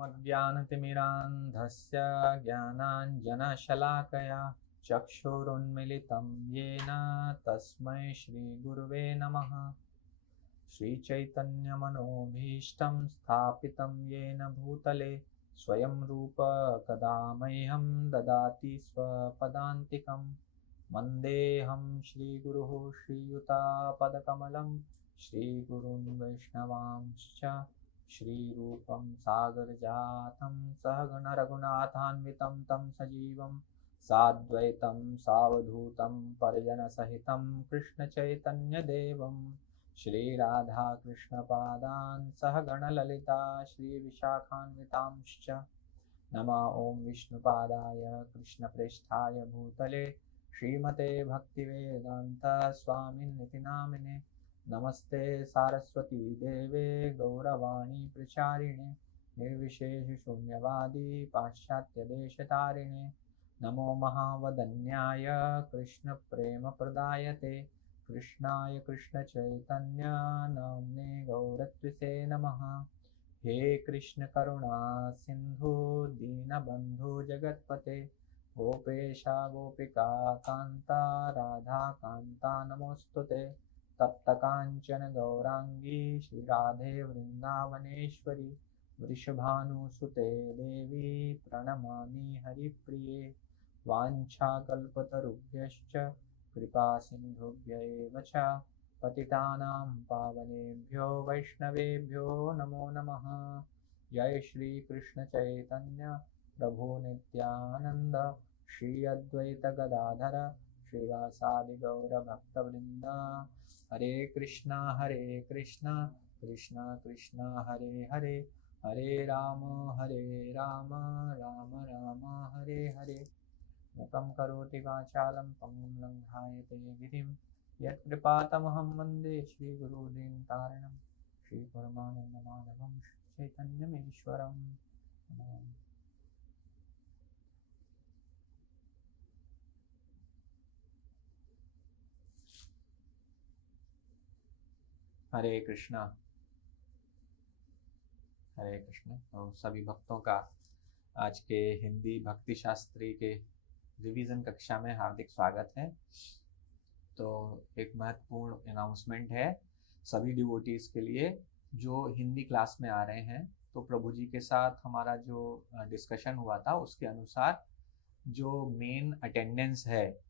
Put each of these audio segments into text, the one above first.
अज्ञानतिमिरान्धस्य ज्ञानाञ्जनशलाकया चक्षुरुन्मिलितं येन तस्मै श्रीगुरुवे नमः। श्रीचैतन्यमनोभीष्टं स्थापितं येन भूतले स्वयं रूप कदा मह्यं ददाति स्वपदान्तिकं। वन्देऽहं श्रीगुरुः श्रीयुतापदकमलं श्रीगुरुन् वैष्णवांश्च श्रीरूपं सागरजातं सहगण रघुनाथान्वितं तं सजीवं साद्वैतं सावधूतं परिजनसहितं कृष्णचैतन्यदेवं श्रीराधाकृष्णपादान् सहगणललिता श्रीविशाखान्वितांश्च। नमः ॐ विष्णुपादाय कृष्णप्रेष्ठाय भूतले श्रीमते भक्तिवेदान्त स्वामिन्निति नामिने। नमस्ते सारस्वती देवे गौरवाणी प्रचारिणे निर्विशेषशून्यवादी पाश्चात्यदेशतारिणे। नमो महावदन्याय कृष्णप्रेमप्रदायते कृष्णाय कृष्णचैतन्य नाम्ने गौरत्विसे नमः। हे कृष्ण करुणा सिंधु दीनबंधु जगत्पते गोपेशा गोपिका कांता राधा कांता नमोस्तुते। तप्त कांचन गौरांगी श्री राधे वृंदावनेश्वरी वृषभानुसुते देवी प्रणमामि हरिप्रिये। वाञ्छाकल्पतरुभ्यश्च कृपा सिन्धुभ्य एव च पतितानां पावनेभ्यो वैष्णवेभ्यो नमो नमः। जय श्री कृष्ण चैतन्य प्रभु नित्यानंद श्री अद्वैत गदाधर श्रीवासादि गौर भक्तवृंद। हरे कृष्णा कृष्णा कृष्णा हरे हरे हरे राम राम राम हरे हरे। मुखं करोति वाचालं पङ्गुं लङ्घायते गिरिं यत्कृपातमहं वन्दे श्रीगुरुदीनतारिणं श्रीपरमानन्दमाधवं श्रीचैतन्यमीश्वरम्। हरे कृष्णा हरे कृष्ण। तो सभी भक्तों का आज के हिंदी भक्ति शास्त्री के रिवीजन कक्षा में हार्दिक स्वागत है। तो एक महत्वपूर्ण अनाउंसमेंट है सभी डिवोटीज के लिए जो हिंदी क्लास में आ रहे हैं। तो प्रभु जी के साथ हमारा जो डिस्कशन हुआ था उसके अनुसार जो मेन अटेंडेंस है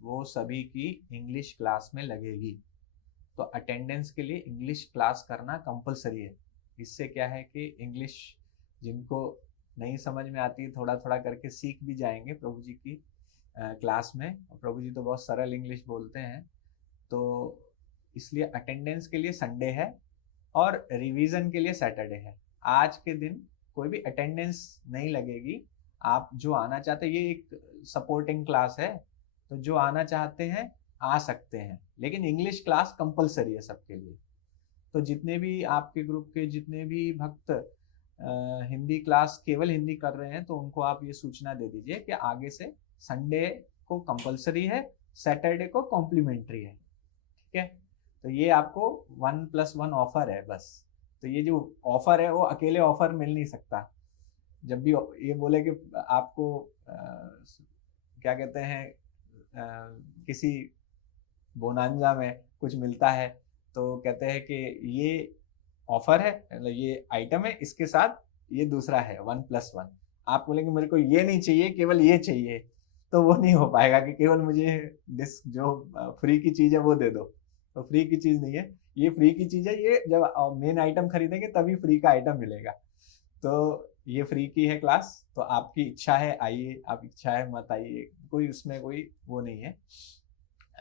वो सभी की इंग्लिश क्लास में लगेगी। तो अटेंडेंस के लिए इंग्लिश क्लास करना कंपलसरी है। इससे क्या है कि इंग्लिश जिनको नहीं समझ में आती है थोड़ा थोड़ा करके सीख भी जाएंगे प्रभु जी की क्लास में। प्रभु जी तो बहुत सरल इंग्लिश बोलते हैं। तो इसलिए अटेंडेंस के लिए संडे है और रिवीजन के लिए सैटरडे है। आज के दिन कोई भी अटेंडेंस नहीं लगेगी। आप जो आना चाहते हैं, ये एक सपोर्टिंग क्लास है, तो जो आना चाहते हैं आ सकते हैं, लेकिन इंग्लिश क्लास कंपलसरी है सबके लिए। तो जितने भी आपके ग्रुप के जितने भी भक्त हिंदी क्लास केवल हिंदी कर रहे हैं तो उनको आप ये सूचना दे दीजिए कि आगे से संडे को कंपलसरी है, सैटरडे को कॉम्प्लीमेंट्री है। ठीक है, तो ये आपको 1+1 ऑफर है बस। तो ये जो ऑफर है वो अकेले ऑफर मिल नहीं सकता। जब भी ये बोले कि आपको क्या कहते हैं किसी बोनांजा में कुछ मिलता है तो कहते हैं कि ये ऑफर है, मतलब ये आइटम है, इसके साथ ये दूसरा है 1+1। आप बोलेंगे मेरे को ये नहीं चाहिए केवल ये चाहिए, तो वो नहीं हो पाएगा कि केवल मुझे डिस्क जो फ्री की चीज है वो दे दो। तो फ्री की चीज नहीं है, ये फ्री की चीज है। ये जब मेन आइटम खरीदेंगे तभी फ्री का आइटम मिलेगा। तो ये फ्री की है क्लास, तो आपकी इच्छा है आइए, आप इच्छा है मत आइए, कोई उसमें कोई वो नहीं है।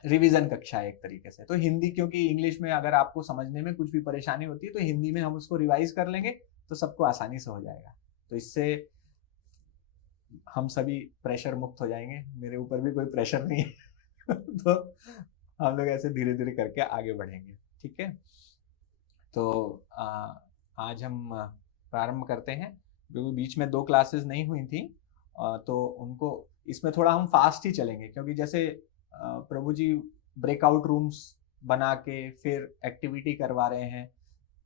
रिवीजन कक्षा है एक तरीके से। तो हिंदी, क्योंकि इंग्लिश में अगर आपको समझने में कुछ भी परेशानी होती है तो हिंदी में हम उसको रिवाइज कर लेंगे तो सबको आसानी से हो जाएगा। तो इससे हम सभी प्रेशर मुक्त हो जाएंगे। मेरे ऊपर भी कोई प्रेशर नहीं है तो हम लोग ऐसे धीरे धीरे करके आगे बढ़ेंगे। ठीक है, तो आज हम प्रारंभ करते हैं। क्योंकि बीच में 2 क्लासेस नहीं हुई थी तो उनको इसमें थोड़ा हम फास्ट ही चलेंगे, क्योंकि जैसे प्रभु जी ब्रेकआउट रूम्स बना के फिर एक्टिविटी करवा रहे हैं।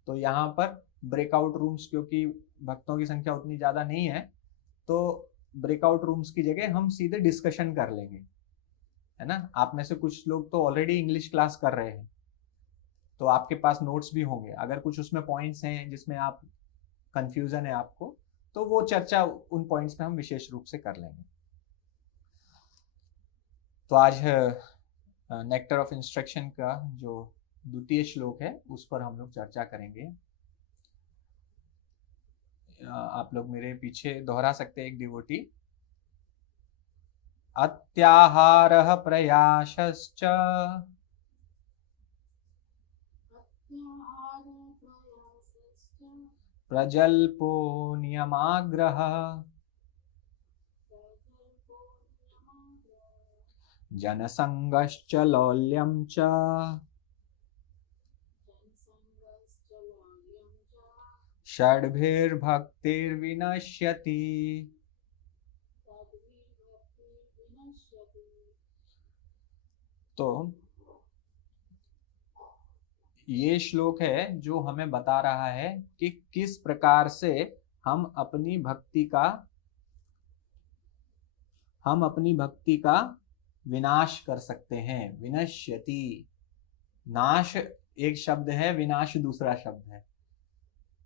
तो यहाँ पर ब्रेकआउट रूम्स, क्योंकि भक्तों की संख्या उतनी ज्यादा नहीं है, तो ब्रेकआउट रूम्स की जगह हम सीधे डिस्कशन कर लेंगे, है ना। आप में से कुछ लोग तो ऑलरेडी इंग्लिश क्लास कर रहे हैं, तो आपके पास नोट्स भी होंगे। अगर कुछ उसमें पॉइंट्स हैं जिसमें आप कंफ्यूजन है आपको, तो वो चर्चा उन पॉइंट्स पे हम विशेष रूप से कर लेंगे। तो आज नेक्टर ऑफ इंस्ट्रक्शन का जो द्वितीय श्लोक है उस पर हम लोग चर्चा करेंगे। आप लोग मेरे पीछे दोहरा सकते हैं एक डिवोटी। अत्याहारः प्रयासश्च प्रजल्पो नियमाग्रहः जनसंगश्च लौल्यं च षड्भिर्भक्तिर्विनश्यति। तो ये श्लोक है जो हमें बता रहा है कि किस प्रकार से हम अपनी भक्ति का विनाश कर सकते हैं। विनश्यति, नाश एक शब्द है, विनाश दूसरा शब्द है।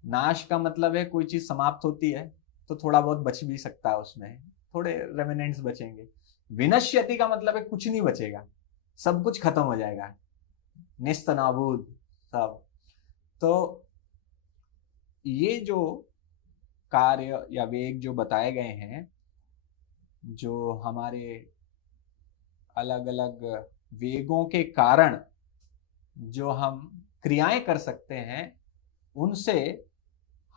नाश का मतलब है कोई चीज समाप्त होती है तो थोड़ा बहुत बच भी सकता है, उसमें थोड़े रेमिनेंट्स बचेंगे। विनश्यति का मतलब है कुछ नहीं बचेगा, सब कुछ खत्म हो जाएगा, निस्त नाबूद सब। तो ये जो कार्य या वेग जो बताए गए हैं, जो हमारे अलग अलग वेगों के कारण जो हम क्रियाएं कर सकते हैं, उनसे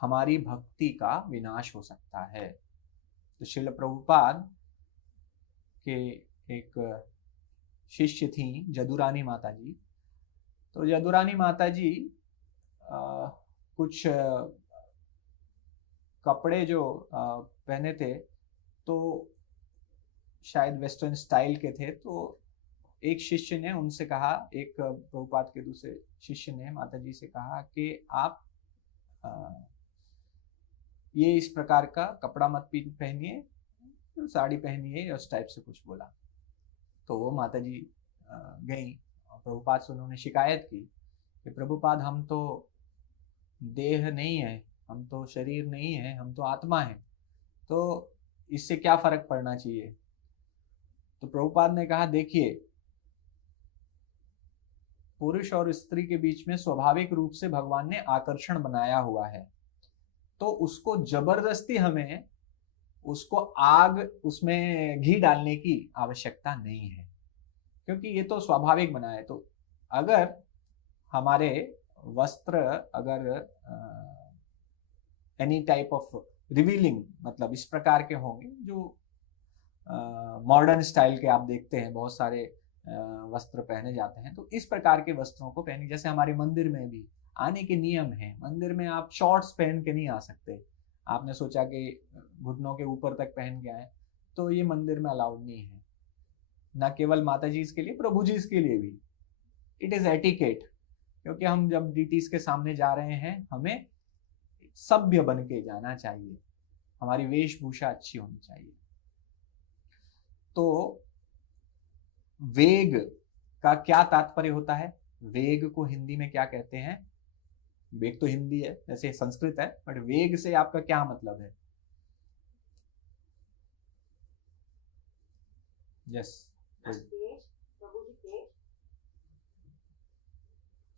हमारी भक्ति का विनाश हो सकता है। तो श्रील प्रभुपाद के एक शिष्य थी जदुरानी माता जी। तो जदुरानी माता जी कुछ कपड़े जो पहने थे तो शायद वेस्टर्न स्टाइल के थे। तो एक शिष्य ने उनसे कहा, एक प्रभुपाद के दूसरे शिष्य ने माता जी से कहा कि आप ये इस प्रकार का कपड़ा मत पहनिए, साड़ी पहनिए, उस टाइप से कुछ बोला। तो वो माता जी गई और प्रभुपाद से उन्होंने शिकायत की कि प्रभुपाद, हम तो देह नहीं है, हम तो शरीर नहीं है, हम तो आत्मा है, तो इससे क्या फर्क पड़ना चाहिए। तो प्रभुपाद ने कहा, देखिए, पुरुष और स्त्री के बीच में स्वाभाविक रूप से भगवान ने आकर्षण बनाया हुआ है, तो उसको जबरदस्ती हमें उसको आग उसमें घी डालने की आवश्यकता नहीं है, क्योंकि ये तो स्वाभाविक बना है। तो अगर हमारे वस्त्र अगर एनी टाइप ऑफ रिवीलिंग, मतलब इस प्रकार के होंगे जो मॉडर्न स्टाइल के, आप देखते हैं बहुत सारे वस्त्र पहने जाते हैं, तो इस प्रकार के वस्त्रों को पहने। जैसे हमारे मंदिर में भी आने के नियम हैं, मंदिर में आप शॉर्ट्स पहन के नहीं आ सकते। आपने सोचा कि घुटनों के ऊपर तक पहन के आए, तो ये मंदिर में अलाउड नहीं है। ना केवल माता जी के लिए, प्रभु जी के लिए भी इट इज एटिकेट, क्योंकि हम जब डीटीज के सामने जा रहे हैं, हमें सभ्य बन के जाना चाहिए, हमारी वेशभूषा अच्छी होनी चाहिए। तो वेग का क्या तात्पर्य होता है? वेग को हिंदी में क्या कहते हैं? वेग तो हिंदी है, जैसे संस्कृत है, बट वेग से आपका क्या मतलब है? यस,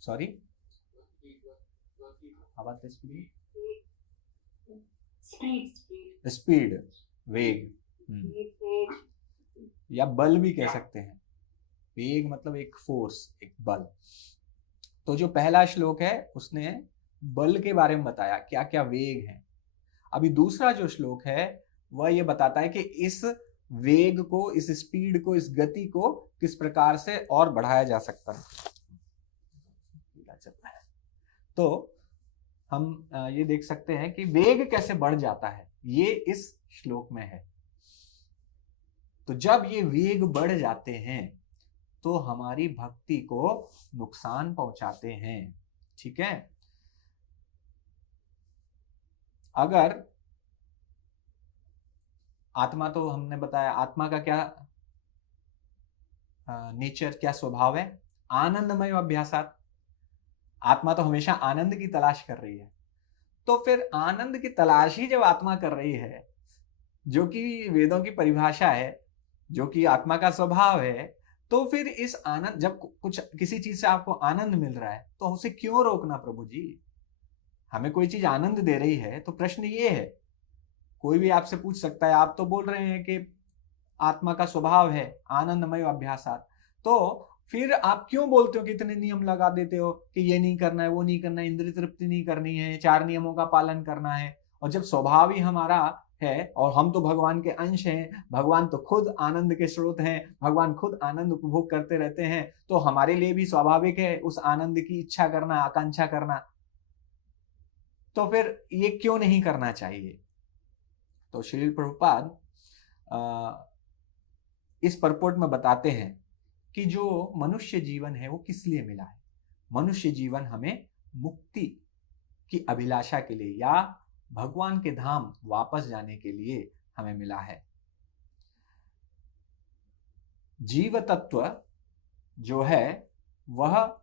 सॉरी, स्पीड, वेग या बल भी कह सकते हैं। वेग मतलब एक फोर्स, एक बल। तो जो पहला श्लोक है उसने बल के बारे में बताया, क्या क्या वेग है। अभी दूसरा जो श्लोक है वह ये बताता है कि इस वेग को, इस स्पीड को, इस गति को किस प्रकार से और बढ़ाया जा सकता है। तो हम ये देख सकते हैं कि वेग कैसे बढ़ जाता है, ये इस श्लोक में है। तो जब ये वेग बढ़ जाते हैं तो हमारी भक्ति को नुकसान पहुंचाते हैं, ठीक है। अगर आत्मा, तो हमने बताया आत्मा का क्या नेचर, क्या स्वभाव है, आनंदमय अभ्यासात। आत्मा तो हमेशा आनंद की तलाश कर रही है। तो फिर आनंद की तलाश ही जब आत्मा कर रही है, जो कि वेदों की परिभाषा है, जो कि आत्मा का स्वभाव है, तो फिर इस आनंद, जब कुछ किसी चीज से आपको आनंद मिल रहा है तो उसे क्यों रोकना प्रभु जी। हमें कोई चीज आनंद दे रही है तो प्रश्न ये है, कोई भी आपसे पूछ सकता है, आप तो बोल रहे हैं कि आत्मा का स्वभाव है आनंदमय अभ्यासात, तो फिर आप क्यों बोलते हो कि इतने नियम लगा देते हो कि ये नहीं करना है, वो नहीं करना है, इंद्रिय तृप्ति नहीं करनी है, 4 नियमों का पालन करना है। और जब स्वभाव ही हमारा है और हम तो भगवान के अंश हैं, भगवान तो खुद आनंद के स्रोत हैं, भगवान खुद आनंद उपभोग करते रहते हैं, तो हमारे लिए भी स्वाभाविक है उस आनंद की इच्छा करना, आकांक्षा करना। तो फिर ये क्यों नहीं करना चाहिए। तो श्री प्रभुपाद इस परपोर्ट में बताते हैं कि जो मनुष्य जीवन है वो किस लिए मिला है। मनुष्य जीवन हमें मुक्ति की अभिलाषा के लिए या भगवान के धाम वापस जाने के लिए हमें मिला है। जीव तत्व जो है वह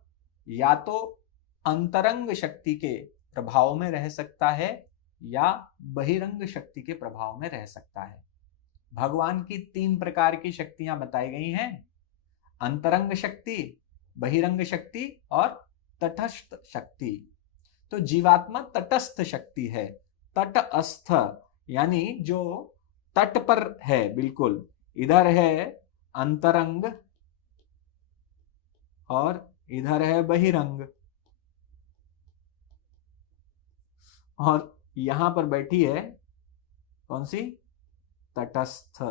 या तो अंतरंग शक्ति के प्रभाव में रह सकता है या बहिरंग शक्ति के प्रभाव में रह सकता है। भगवान की 3 प्रकार की शक्तियां बताई गई हैं, अंतरंग शक्ति, बहिरंग शक्ति और तटस्थ शक्ति। तो जीवात्मा तटस्थ शक्ति है, तटस्थ यानी जो तट पर है, बिल्कुल इधर है अंतरंग और इधर है बहिरंग, और यहां पर बैठी है कौन सी, तटस्थ।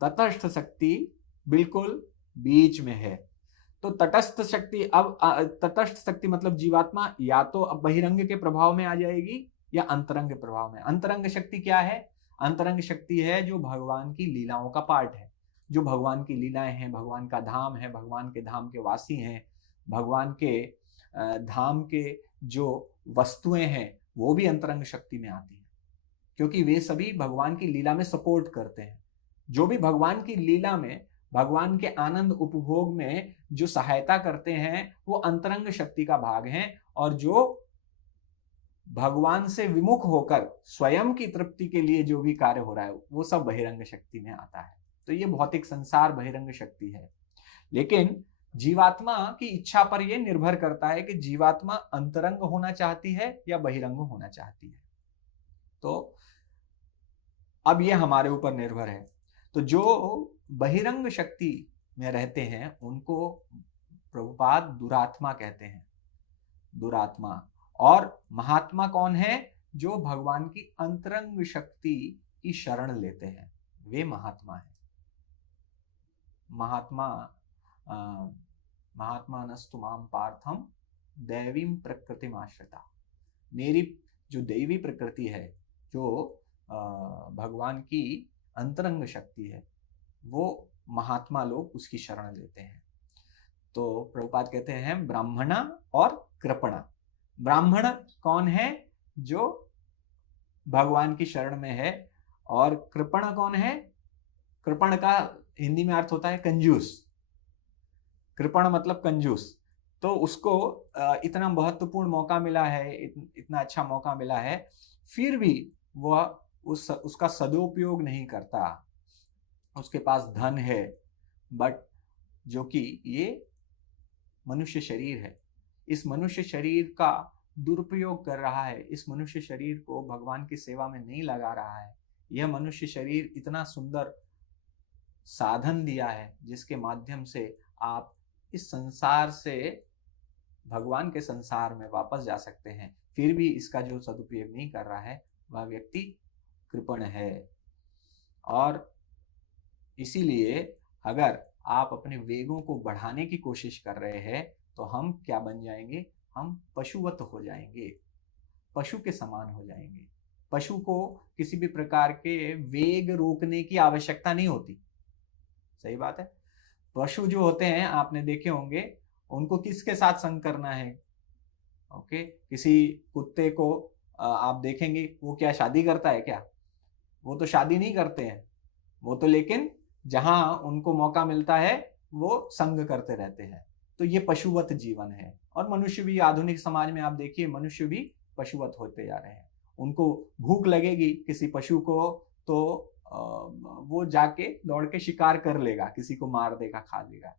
तटस्थ शक्ति बिल्कुल बीच में है। तो तटस्थ शक्ति, अब तटस्थ शक्ति मतलब जीवात्मा या तो अब बहिरंग के प्रभाव में आ जाएगी या अंतरंग के प्रभाव में। अंतरंग शक्ति क्या है, अंतरंग शक्ति है जो भगवान की लीलाओं का पार्ट है, जो भगवान की लीलाएं हैं, भगवान का धाम है, भगवान के धाम के वासी हैं, भगवान के धाम के जो वस्तुएं हैं वो भी अंतरंग शक्ति में आती है, क्योंकि वे सभी भगवान की लीला में सपोर्ट करते हैं। जो भी भगवान की लीला में, भगवान के आनंद उपभोग में जो सहायता करते हैं वो अंतरंग शक्ति का भाग हैं, और जो भगवान से विमुख होकर स्वयं की तृप्ति के लिए जो भी कार्य हो रहा है वो सब बहिरंग शक्ति में आता है। तो ये भौतिक संसार बहिरंग शक्ति है। लेकिन जीवात्मा की इच्छा पर यह निर्भर करता है कि जीवात्मा अंतरंग होना चाहती है या बहिरंग होना चाहती है। तो अब यह हमारे ऊपर निर्भर है। तो जो बहिरंग शक्ति में रहते हैं उनको प्रभुपाद दुरात्मा कहते हैं, दुरात्मा। और महात्मा कौन है, जो भगवान की अंतरंग शक्ति की शरण लेते हैं, वे महात्मा है। महात्मा नस्तु माम पार्थम दैवीं प्रकृतिम आश्रिता। मेरी जो दैवी प्रकृति है, जो भगवान की अंतरंग शक्ति है, वो महात्मा लोग उसकी शरण लेते हैं। तो प्रभुपाद कहते हैं ब्राह्मणा और कृपणा। ब्राह्मण कौन है, जो भगवान की शरण में है, और कृपण कौन है, कृपण का हिंदी में अर्थ होता है कंजूस। कृपण मतलब कंजूस। तो उसको इतना महत्वपूर्ण मौका मिला है, इतना अच्छा मौका मिला है, फिर भी वह उसका सदुपयोग नहीं करता। उसके पास धन है, बट जो कि ये मनुष्य शरीर है, इस मनुष्य शरीर का दुरुपयोग कर रहा है, इस मनुष्य शरीर को भगवान की सेवा में नहीं लगा रहा है। यह मनुष्य शरीर इतना सुंदर साधन दिया है जिसके माध्यम से आप इस संसार से भगवान के संसार में वापस जा सकते हैं, फिर भी इसका जो सदुपयोग नहीं कर रहा है वह व्यक्ति कृपण है। और इसीलिए अगर आप अपने वेगों को बढ़ाने की कोशिश कर रहे हैं तो हम क्या बन जाएंगे, हम पशुवत हो जाएंगे, पशु के समान हो जाएंगे। पशु को किसी भी प्रकार के वेग रोकने की आवश्यकता नहीं होती, सही बात है। पशु जो होते हैं आपने देखे होंगे, उनको किसके साथ संग करना है, ओके, किसी कुत्ते को आप देखेंगे वो क्या शादी करता है क्या? वो तो शादी नहीं करते हैं। वो तो लेकिन जहां उनको मौका मिलता है वो संग करते रहते हैं। तो ये पशुवत जीवन है। और मनुष्य भी आधुनिक समाज में आप देखिए, मनुष्य भी पशुवत होते जा रहे हैं। उनको भूख लगेगी किसी पशु को तो वो जाके दौड़ के शिकार कर लेगा, किसी को मार देगा, खा लेगा।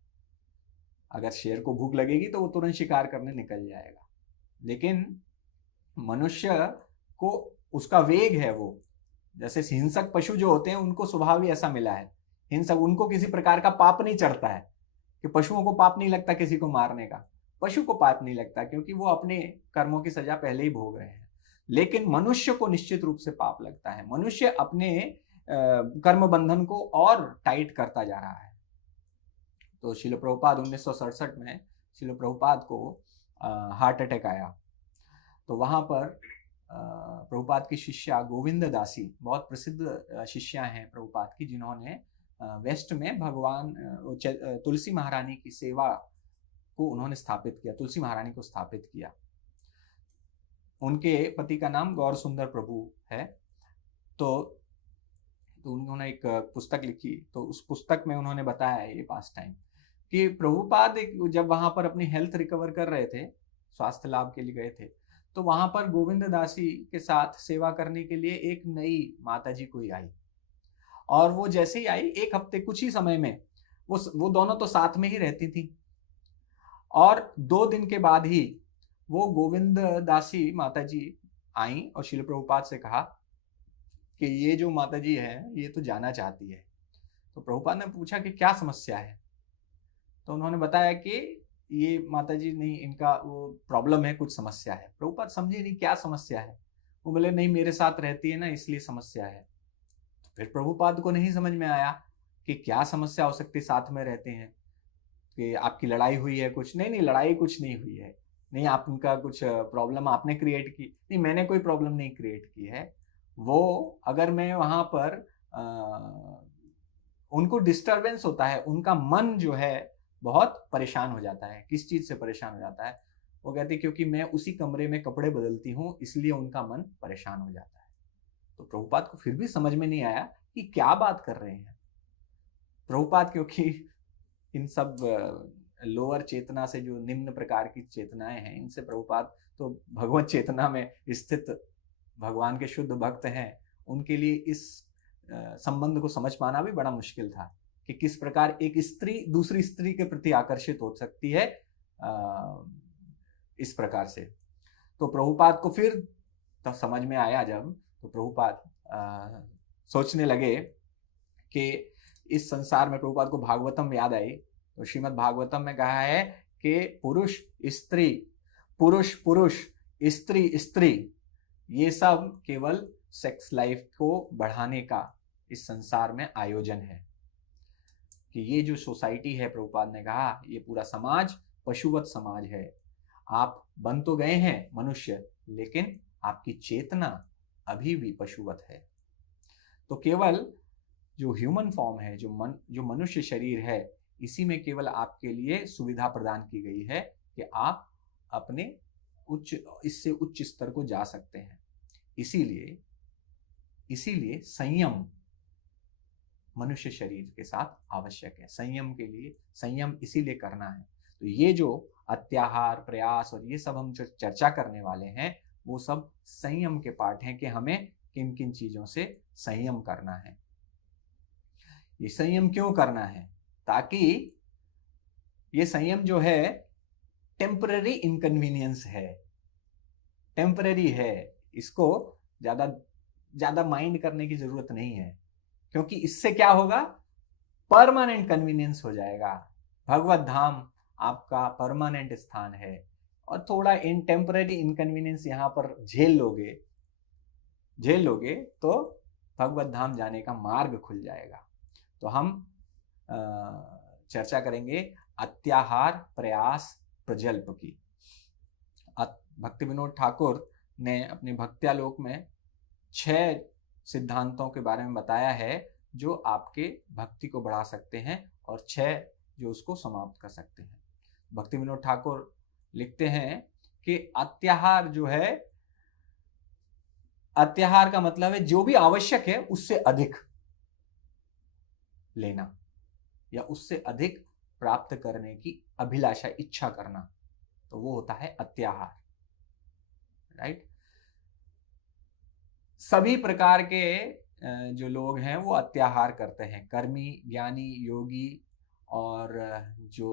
अगर शेर को भूख लगेगी तो वो तुरंत शिकार करने निकल जाएगा। लेकिन मनुष्य को उसका वेग है, वो जैसे हिंसक पशु जो होते हैं उनको स्वभाव ही ऐसा मिला है। हिंसक, उनको किसी प्रकार का पाप नहीं चढ़ता है, कि पशुओं को पाप नहीं लगता किसी को मारने का। पशु को पाप नहीं लगता क्योंकि वो अपने कर्मों की सजा पहले ही भोग रहे हैं। लेकिन मनुष्य को निश्चित रूप से पाप लगता है। मनुष्य अपने कर्म बंधन को और टाइट करता जा रहा है। तो शिल प्रभुपाद 1967 में शिल प्रभुपाद को हार्ट अटैक आया। तो वहां पर प्रभुपाद की शिष्या गोविंद दासी, बहुत प्रसिद्ध शिष्या हैं प्रभुपाद की, जिन्होंने वेस्ट में भगवान तुलसी महारानी की सेवा को उन्होंने स्थापित किया, तुलसी महारानी को स्थापित किया। उनके पति का नाम गौर सुंदर प्रभु है। तो उन्होंने एक पुस्तक लिखी। तो उस पुस्तक में उन्होंने बताया ये पास टाइम कि प्रभुपाद जब वहां पर अपनी हेल्थ रिकवर कर रहे थे, स्वास्थ्य लाभ के लिए गए थे, तो वहां पर गोविंद दासी के साथ सेवा करने के लिए एक नई माताजी कोई आई। और वो जैसे ही आई, एक हफ्ते कुछ ही समय में वो दोनों तो साथ में ही रहती थी। और 2 दिन के बाद ही वो गोविंद दासी माताजी आई और शिल प्रभुपाद से कहा कि ये जो माताजी है ये तो जाना चाहती है। तो प्रभुपाद ने पूछा कि क्या समस्या है? तो उन्होंने बताया कि ये माताजी नहीं, इनका वो प्रॉब्लम है, कुछ समस्या है। प्रभुपाद समझे नहीं क्या समस्या है। वो बोले नहीं, मेरे साथ रहती है ना इसलिए समस्या है। तो फिर प्रभुपाद को नहीं समझ में आया कि क्या समस्या हो सकती, साथ में रहते हैं, कि आपकी लड़ाई हुई है कुछ? नहीं नहीं, लड़ाई कुछ नहीं हुई है। नहीं, आप उनका कुछ प्रॉब्लम आपने क्रिएट की? नहीं, मैंने कोई प्रॉब्लम नहीं क्रिएट की है। वो अगर मैं वहां पर उनको डिस्टरबेंस होता है, उनका मन जो है बहुत परेशान हो जाता है। किस चीज से परेशान हो जाता है? वो कहते क्योंकि मैं उसी कमरे में कपड़े बदलती हूँ इसलिए उनका मन परेशान हो जाता है। तो प्रभुपाद को फिर भी समझ में नहीं आया कि क्या बात कर रहे हैं प्रभुपाद, क्योंकि इन सब लोअर चेतना से जो निम्न प्रकार की चेतनाएं हैं, इनसे प्रभुपाद तो भगवत चेतना में स्थित भगवान के शुद्ध भक्त हैं। उनके लिए इस संबंध को समझ पाना भी बड़ा मुश्किल था कि किस प्रकार एक स्त्री दूसरी स्त्री के प्रति आकर्षित हो सकती है इस प्रकार से। तो प्रभुपाद को फिर तब समझ में आया जब, तो प्रभुपाद सोचने लगे कि इस संसार में, प्रभुपाद को भागवतम याद आई। तो श्रीमद् भागवतम में कहा है कि पुरुष स्त्री, पुरुष पुरुष, स्त्री स्त्री, ये सब केवल सेक्स लाइफ को बढ़ाने का इस संसार में आयोजन है। कि ये जो सोसाइटी है, प्रभुपाद ने कहा, ये पूरा समाज पशुवत समाज है। आप बन तो गए हैं मनुष्य, लेकिन आपकी चेतना अभी भी पशुवत है। तो केवल जो ह्यूमन फॉर्म है, जो मनुष्य शरीर है, इसी में केवल आपके लिए सुविधा प्रदान की गई है कि आप अपने इससे उच्च स्तर को जा सकते हैं। इसीलिए संयम मनुष्य शरीर के साथ आवश्यक है। संयम के लिए संयम इसीलिए करना है। तो ये जो अत्याहार, प्रयास और ये सब हम जो चर्चा करने वाले हैं, वो सब संयम के पार्ट हैं कि हमें किन किन चीजों से संयम करना है। ये संयम क्यों करना है? ताकि ये संयम जो है टेम्पररी इनकन्वीनियंस है, टेम्पररी है, इसको ज्यादा माइंड करने की जरूरत नहीं है। क्योंकि इससे क्या होगा, परमानेंट कन्वीनियंस हो जाएगा। भगवत धाम आपका परमानेंट स्थान है। और थोड़ा इन टेम्पररी इनकन्वीनियंस यहाँ पर झेल लोगे तो भगवत धाम जाने का मार्ग खुल जाएगा। तो हम चर्चा करेंगे अत्याहार, प्रयास, प्रजल्प की। भक्ति विनोद ठाकुर ने अपने भक्त्यालोक में 6 सिद्धांतों के बारे में बताया है जो आपके भक्ति को बढ़ा सकते हैं और 6 जो उसको समाप्त कर सकते हैं। भक्ति विनोद ठाकुर लिखते हैं कि अत्याहार जो है अत्याहार का मतलब है जो भी आवश्यक है उससे अधिक लेना या उससे अधिक प्राप्त करने की अभिलाषा, इच्छा करना, तो वो होता है अत्याहार, राइट। सभी प्रकार के जो लोग हैं वो अत्याहार करते हैं, कर्मी, ज्ञानी, योगी और जो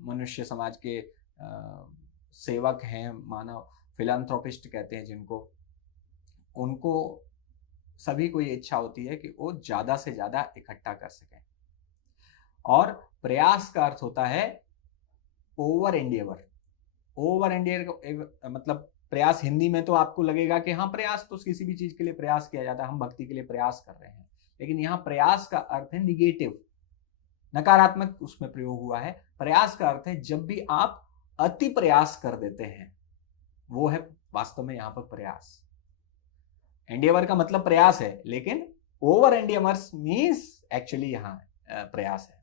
मनुष्य समाज के सेवक हैं, मानव फिलैंथ्रोपिस्ट कहते हैं जिनको, उनको सभी को ये इच्छा होती है कि वो ज्यादा से ज्यादा इकट्ठा कर सकें। और प्रयास का अर्थ होता है ओवर एंडियवर। ओवर एंडियर मतलब प्रयास हिंदी में तो आपको लगेगा कि हाँ, प्रयास तो किसी भी चीज के लिए प्रयास किया जाता है, हम भक्ति के लिए प्रयास कर रहे हैं, लेकिन यहाँ प्रयास का अर्थ है निगेटिव, नकारात्मक उसमें प्रयोग हुआ है। प्रयास का अर्थ है जब भी आप अति प्रयास कर देते हैं, वो है वास्तव में यहाँ पर प्रयास। एंडियवर का मतलब प्रयास है, लेकिन ओवर एंडियवर्स मीन्स एक्चुअली यहाँ प्रयास है।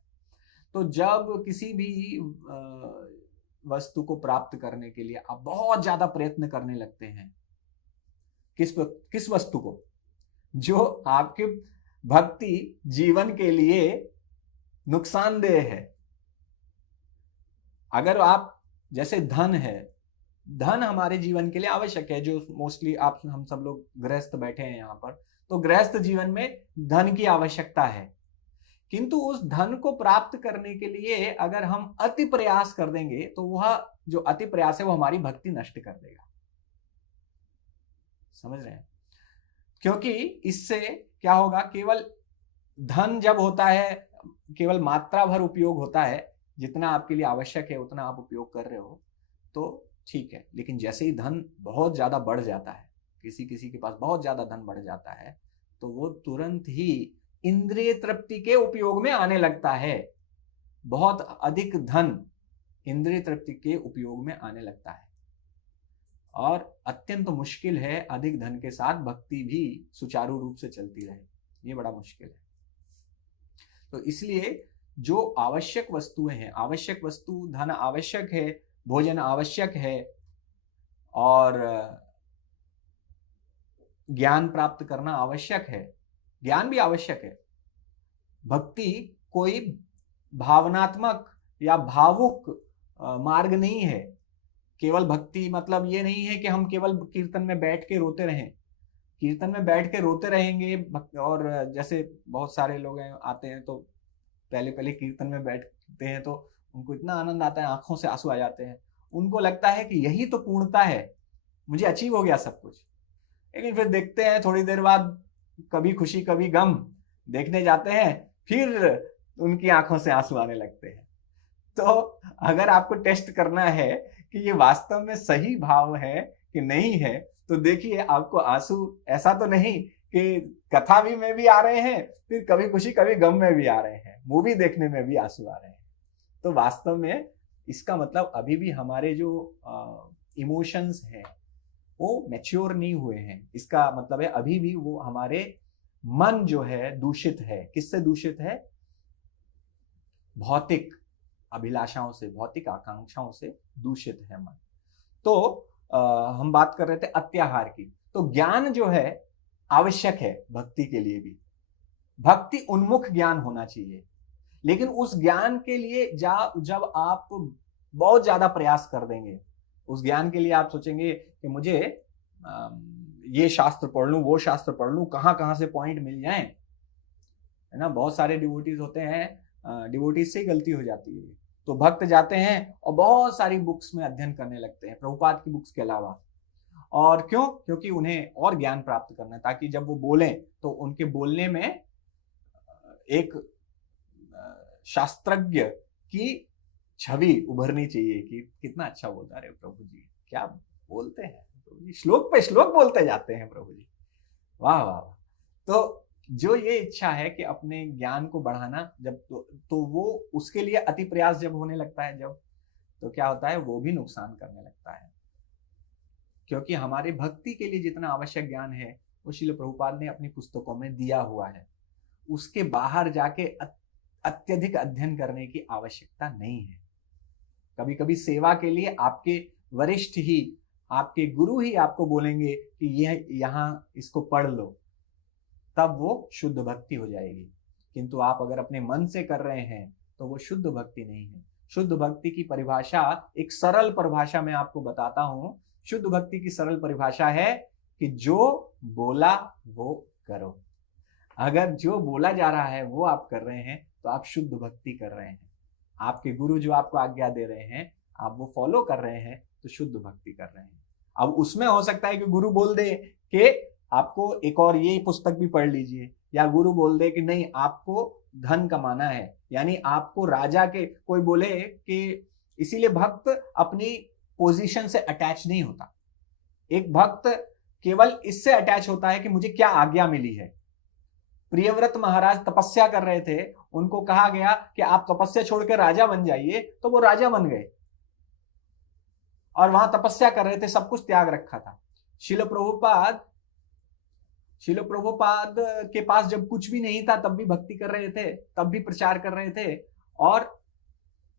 तो जब किसी भी वस्तु को प्राप्त करने के लिए आप बहुत ज्यादा प्रयत्न करने लगते हैं, किस वस्तु को, जो आपके भक्ति जीवन के लिए नुकसानदेह है। अगर आप, जैसे धन है, धन हमारे जीवन के लिए आवश्यक है, जो मोस्टली आप हम सब लोग गृहस्थ बैठे हैं यहाँ पर, तो गृहस्थ जीवन में धन की आवश्यकता है, किंतु उस धन को प्राप्त करने के लिए अगर हम अति प्रयास कर देंगे तो वह जो अति प्रयास है वो हमारी भक्ति नष्ट कर देगा। समझ रहे हैं? क्योंकि इससे क्या होगा, केवल धन जब होता है, केवल मात्रा भर उपयोग होता है, जितना आपके लिए आवश्यक है उतना आप उपयोग कर रहे हो तो ठीक है, लेकिन जैसे ही धन बहुत ज्यादा बढ़ जाता है, किसी किसी के पास बहुत ज्यादा धन बढ़ जाता है, तो वो तुरंत ही इंद्रिय तृप्ति के उपयोग में आने लगता है। बहुत अधिक धन इंद्रिय तृप्ति के उपयोग में आने लगता है, और अत्यंत मुश्किल है अधिक धन के साथ भक्ति भी सुचारू रूप से चलती रहे, ये बड़ा मुश्किल है। तो इसलिए जो आवश्यक वस्तुएं हैं, आवश्यक वस्तु, धन आवश्यक है, भोजन आवश्यक है, और ज्ञान प्राप्त करना आवश्यक है, ज्ञान भी आवश्यक है। भक्ति कोई भावनात्मक या भावुक मार्ग नहीं है। केवल भक्ति मतलब ये नहीं है कि हम केवल कीर्तन में बैठ के रोते रहें। कीर्तन में बैठ के रोते रहेंगे, और जैसे बहुत सारे लोग आते हैं तो पहले कीर्तन में बैठते हैं तो उनको इतना आनंद आता है, आंखों से आंसू आ जाते हैं, उनको लगता है कि यही तो पूर्णता है, मुझे अचीव हो गया सब कुछ। लेकिन फिर देखते हैं थोड़ी देर बाद कभी खुशी कभी गम देखने जाते हैं, फिर उनकी आंखों से आंसू आने लगते हैं। तो अगर आपको टेस्ट करना है कि ये वास्तव में सही भाव है कि नहीं है, तो देखिए आपको आंसू ऐसा तो नहीं कि कथा भी में भी आ रहे हैं, फिर कभी खुशी कभी गम में भी आ रहे हैं, मूवी देखने में भी आंसू आ रहे हैं। तो वास्तव में इसका मतलब अभी भी हमारे जो इमोशंस हैं वो मैच्योर नहीं हुए हैं। इसका मतलब है अभी भी वो हमारे मन जो है दूषित है। किससे दूषित है? भौतिक अभिलाषाओं से, भौतिक आकांक्षाओं से दूषित है मन। तो हम बात कर रहे थे अत्याहार की। तो ज्ञान जो है आवश्यक है भक्ति के लिए भी। भक्ति उन्मुख ज्ञान होना चाहिए, लेकिन उस ज्ञान के लिए जब आप बहुत ज्यादा प्रयास कर देंगे, उस ज्ञान के लिए आप सोचेंगे कि मुझे ये शास्त्र पढ़ लूं, वो शास्त्र पढ़ लूं, कहां से पॉइंट मिल जाएं, है ना। बहुत सारे डिवोटीज होते हैं, डिवोटीज से ही गलती हो जाती है। तो भक्त जाते हैं और बहुत सारी बुक्स में अध्ययन करने लगते हैं, प्रभुपाद की बुक्स के अलावा। और क्यों? क्योंकि उन्हें और ज्ञान प्राप्त करना है, ताकि जब वो बोलें तो उनके बोलने में एक शास्त्रज्ञ की छवि उभरनी चाहिए कि कितना अच्छा बोलता रहे प्रभु जी, क्या बोलते हैं प्रभु जी, श्लोक पे श्लोक बोलते जाते हैं प्रभु जी, वाह वाह। तो जो ये इच्छा है कि अपने ज्ञान को बढ़ाना, जब तो वो उसके लिए अति प्रयास जब होने लगता है, जब तो क्या होता है, वो भी नुकसान करने लगता है। क्योंकि हमारे भक्ति के लिए जितना आवश्यक ज्ञान है वो श्रील प्रभुपाद ने अपनी पुस्तकों में दिया हुआ है। उसके बाहर जाके अत्यधिक अध्ययन करने की आवश्यकता नहीं है। कभी कभी सेवा के लिए आपके वरिष्ठ ही आपके गुरु ही आपको बोलेंगे कि यह यहाँ इसको पढ़ लो, तब वो शुद्ध भक्ति हो जाएगी। किंतु आप अगर अपने मन से कर रहे हैं तो वो शुद्ध भक्ति नहीं है। शुद्ध भक्ति की परिभाषा, एक सरल परिभाषा मैं आपको बताता हूं। शुद्ध भक्ति की सरल परिभाषा है कि जो बोला वो करो। अगर जो बोला जा रहा है वो आप कर रहे हैं तो आप शुद्ध भक्ति कर रहे हैं। आपके गुरु जो आपको आज्ञा दे रहे हैं, आप वो फॉलो कर रहे हैं तो शुद्ध भक्ति कर रहे हैं। अब उसमें हो सकता है कि गुरु बोल दे कि आपको एक और ये पुस्तक भी पढ़ लीजिए, या गुरु बोल दे कि नहीं आपको धन कमाना है, यानी आपको राजा के, कोई बोले कि, इसीलिए भक्त अपनी पोजीशन से अटैच नहीं होता। एक भक्त केवल इससे अटैच होता है कि मुझे क्या आज्ञा मिली है। प्रियव्रत महाराज तपस्या कर रहे थे, उनको कहा गया कि आप तपस्या छोड़कर राजा बन जाइए, तो वो राजा बन गए और वहां तपस्या कर रहे थे, सब कुछ त्याग रखा था। शिल प्रभुपाद के पास जब कुछ भी नहीं था तब भी भक्ति कर रहे थे, तब भी प्रचार कर रहे थे, और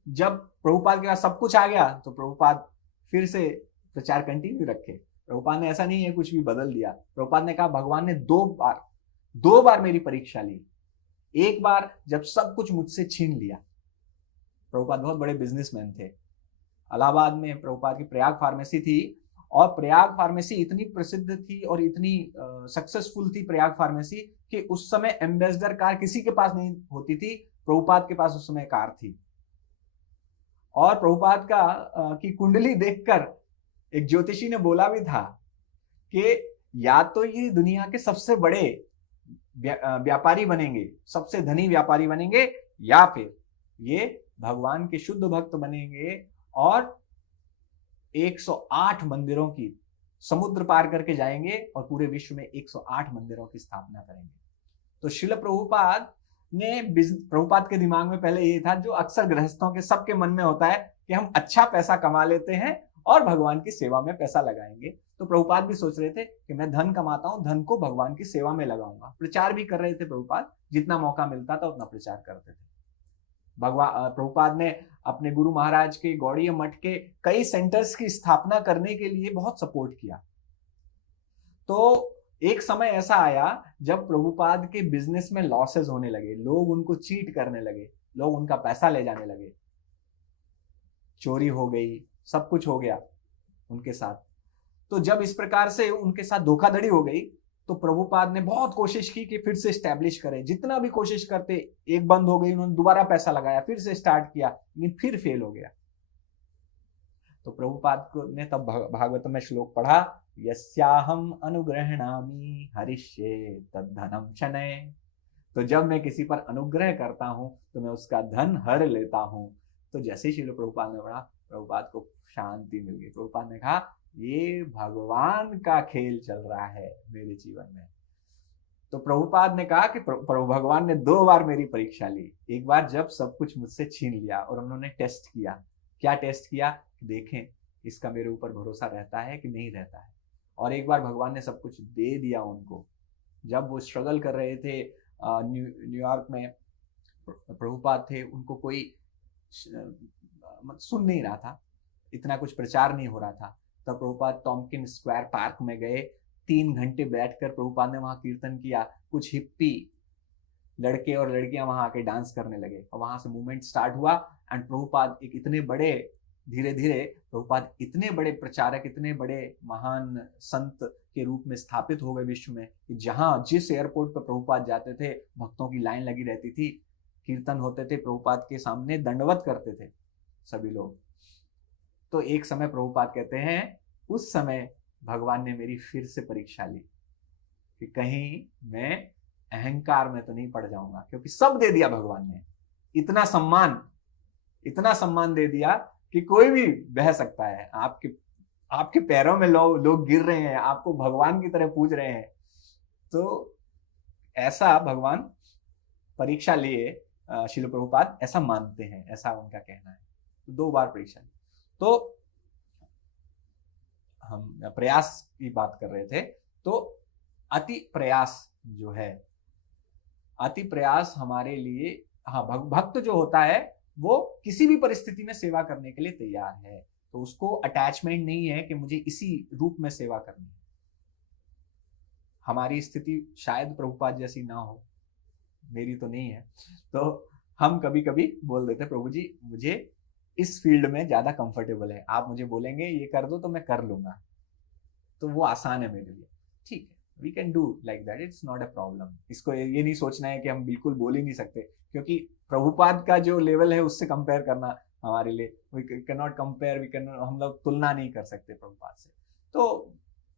जब प्रभुपाद के पास सब कुछ आ गया तो प्रभुपाद फिर से प्रचार कंटिन्यू रखे। प्रभुपाद ने ऐसा नहीं है कुछ भी बदल दिया। प्रभुपाद ने कहा भगवान ने दो बार मेरी परीक्षा ली। एक बार जब सब कुछ मुझसे छीन लिया। प्रभुपाद बहुत बड़े बिजनेसमैन थे। इलाहाबाद में प्रभुपाद की प्रयाग फार्मेसी थी, और प्रयाग फार्मेसी इतनी प्रसिद्ध थी और इतनी सक्सेसफुल थी प्रयाग फार्मेसी कि उस समय एम्बेसडर कार किसी के पास नहीं होती थी। प्रभुपाद के पास उस समय कार थी, और प्रभुपाद की कुंडली देखकर एक ज्योतिषी ने बोला भी था कि या तो ये दुनिया के सबसे बड़े व्यापारी बनेंगे, सबसे धनी व्यापारी बनेंगे, या फिर ये भगवान के शुद्ध भक्त बनेंगे और 108 मंदिरों की समुद्र पार करके जाएंगे और पूरे विश्व में 108 मंदिरों की स्थापना करेंगे। तो शिल प्रभुपाद के दिमाग में पहले ये था, जो अक्सर गृहस्थों के सबके मन में होता है कि हम अच्छा पैसा कमा लेते हैं और भगवान की सेवा में पैसा लगाएंगे। तो प्रभुपाद भी सोच रहे थे कि मैं धन कमाता हूं, धन को भगवान की सेवा में लगाऊंगा। प्रचार भी कर रहे थे प्रभुपाद, जितना मौका मिलता था उतना प्रचार करते थे। प्रभुपाद ने अपने गुरु महाराज के गौड़ीय मठ के कई सेंटर्स की स्थापना करने के लिए बहुत सपोर्ट किया। तो एक समय ऐसा आया जब प्रभुपाद के बिजनेस में लॉसेस होने लगे, लोग उनको चीट करने लगे, लोग उनका पैसा ले जाने लगे, चोरी हो गई, सब कुछ हो गया उनके साथ। तो जब इस प्रकार से उनके साथ धोखाधड़ी हो गई तो प्रभुपाद ने बहुत कोशिश की कि फिर से स्टैब्लिश करें। जितना भी कोशिश करते, एक बंद हो गई, उन्होंने दोबारा पैसा लगाया, फिर से स्टार्ट किया, लेकिन फिर फेल हो गया। तो प्रभुपाद ने तब भागवत में श्लोक पढ़ा, यस्याहम अनुग्रहणामि हरिष्ये तद्धनम शनय। तो जब मैं किसी पर अनुग्रह करता हूं तो मैं उसका धन हर लेता हूं। तो जैसे ही श्रील प्रभुपाद ने पढ़ा, प्रभुपाद को शांति मिल गई। प्रभुपाद ने कहा ये भगवान का खेल चल रहा है मेरे जीवन में। तो प्रभुपाद ने कहा कि भगवान ने 2 बार मेरी परीक्षा ली। एक बार जब सब कुछ मुझसे छीन लिया और उन्होंने टेस्ट किया। क्या टेस्ट किया? देखें इसका मेरे ऊपर भरोसा रहता है कि नहीं रहता है। और एक बार भगवान ने सब कुछ दे दिया उनको, जब वो स्ट्रगल कर रहे थे न्यूयॉर्क में। प्रभुपाद थे, उनको कोई सुन नहीं रहा था, इतना कुछ प्रचार नहीं हो रहा था। तब प्रभुपाद टॉम्किन स्क्वायर पार्क में गए, 3 घंटे बैठकर प्रभुपाद ने वहां कीर्तन किया। कुछ हिप्पी लड़के और लड़कियां वहां आके डांस करने लगे और वहां से मूवमेंट स्टार्ट हुआ। एंड प्रभुपाद एक इतने बड़े, धीरे धीरे प्रभुपाद इतने बड़े प्रचारक, इतने बड़े महान संत के रूप में स्थापित हो गए विश्व में कि जहां जिस एयरपोर्ट पर प्रभुपाद जाते थे भक्तों की लाइन लगी रहती थी। कीर्तन होते थे, प्रभुपाद के सामने दंडवत करते थे सभी लोग। तो एक समय प्रभुपाद कहते हैं, उस समय भगवान ने मेरी फिर से परीक्षा ली कि कहीं मैं अहंकार में तो नहीं पड़ जाऊंगा, क्योंकि सब दे दिया भगवान ने। इतना सम्मान दे दिया कि कोई भी बह सकता है। आपके पैरों में लोग गिर रहे हैं, आपको भगवान की तरह पूज रहे हैं। तो ऐसा भगवान परीक्षा लिए श्रील प्रभुपाद ऐसा मानते हैं, ऐसा उनका कहना है। तो 2 बार परीक्षा। तो हम प्रयास की बात कर रहे थे। तो अति प्रयास जो है, अति प्रयास हमारे लिए, हाँ, भक्त जो होता है वो किसी भी परिस्थिति में सेवा करने के लिए तैयार है। तो उसको अटैचमेंट नहीं है कि मुझे इसी रूप में सेवा करनी है। हमारी स्थिति शायद प्रभुपाद जैसी ना हो, मेरी तो नहीं है, तो हम कभी कभी बोल देते प्रभु जी मुझे इस फील्ड में ज्यादा कंफर्टेबल है, आप मुझे बोलेंगे ये कर दो तो मैं कर लूंगा, तो वो आसान है मेरे लिए। ठीक है, we can do like that, it's not a problem. इसको ये नहीं सोचना है कि हम बिल्कुल बोल ही नहीं सकते, क्योंकि प्रभुपाद का जो लेवल है उससे कंपेयर करना हमारे लिए, we can not compare, we can, हम लोग तुलना नहीं कर सकते प्रभुपाद से। तो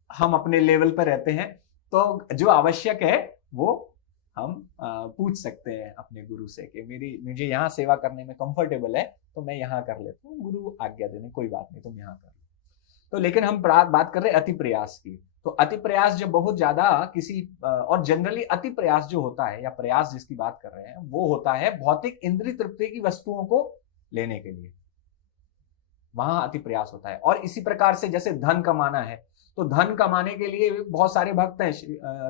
हम अपने लेवल पर रहते हैं, तो जो आवश्यक है वो हम पूछ सकते हैं अपने गुरु से कि मुझे यहाँ सेवा करने में कंफर्टेबल है, तो मैं यहाँ कर लेता हूँ, गुरु आज्ञा देने कोई बात नहीं, तुम यहाँ कर लो। तो लेकिन हम बात कर रहे हैं अति प्रयास की। तो अति प्रयास जब बहुत ज्यादा किसी और जनरली अति प्रयास जो होता है या प्रयास जिसकी बात कर रहे हैं वो होता है भौतिक इंद्रिय तृप्ति की वस्तुओं को लेने के लिए, वहां अति प्रयास होता है। और इसी प्रकार से जैसे धन कमाना है, तो धन कमाने के लिए बहुत सारे भक्त हैं,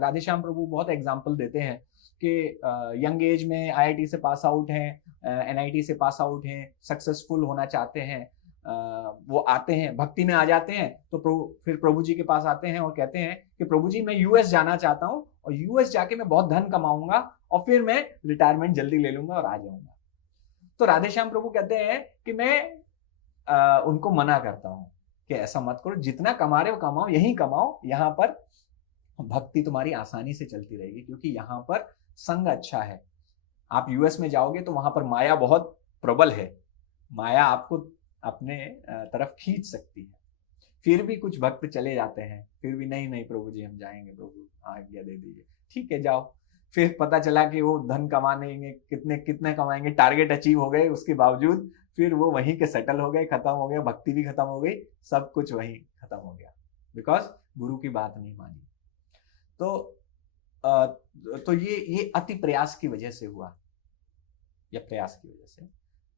राधेश्याम प्रभु बहुत एग्जाम्पल देते हैं कि यंग एज में आईआईटी से पास आउट हैं, एनआईटी से पास आउट हैं, सक्सेसफुल होना चाहते हैं, वो आते हैं भक्ति में आ जाते हैं, तो फिर प्रभु जी के पास आते हैं और कहते हैं कि प्रभु जी मैं यूएस जाना चाहता हूँ और यूएस जाके मैं बहुत धन कमाऊंगा और फिर मैं रिटायरमेंट जल्दी ले लूंगा और आ जाऊंगा। तो राधेश्याम प्रभु कहते हैं कि मैं उनको मना करता हूँ कि ऐसा मत करो, जितना कमा रहे हो कमाओ, यहीं कमाओ, यहाँ पर भक्ति तुम्हारी आसानी से चलती रहेगी, क्योंकि यहाँ पर संग अच्छा है। आप यूएस में जाओगे तो वहां पर माया बहुत प्रबल है, माया आपको अपने तरफ खींच सकती है। फिर भी कुछ भक्त चले जाते हैं, फिर भी नहीं प्रभु जी हम जाएंगे, प्रभु आज्ञा दे दीजिए, ठीक है जाओ। फिर पता चला कि वो धन कमाने कितने कमाएंगे, टारगेट अचीव हो गए, उसके बावजूद फिर वो वहीं के सेटल हो गए, खत्म हो गया, भक्ति भी खत्म हो गई, सब कुछ वहीं खत्म हो गया, बिकॉज गुरु की बात नहीं मानी। तो ये अति प्रयास की वजह से हुआ, या प्रयास की वजह से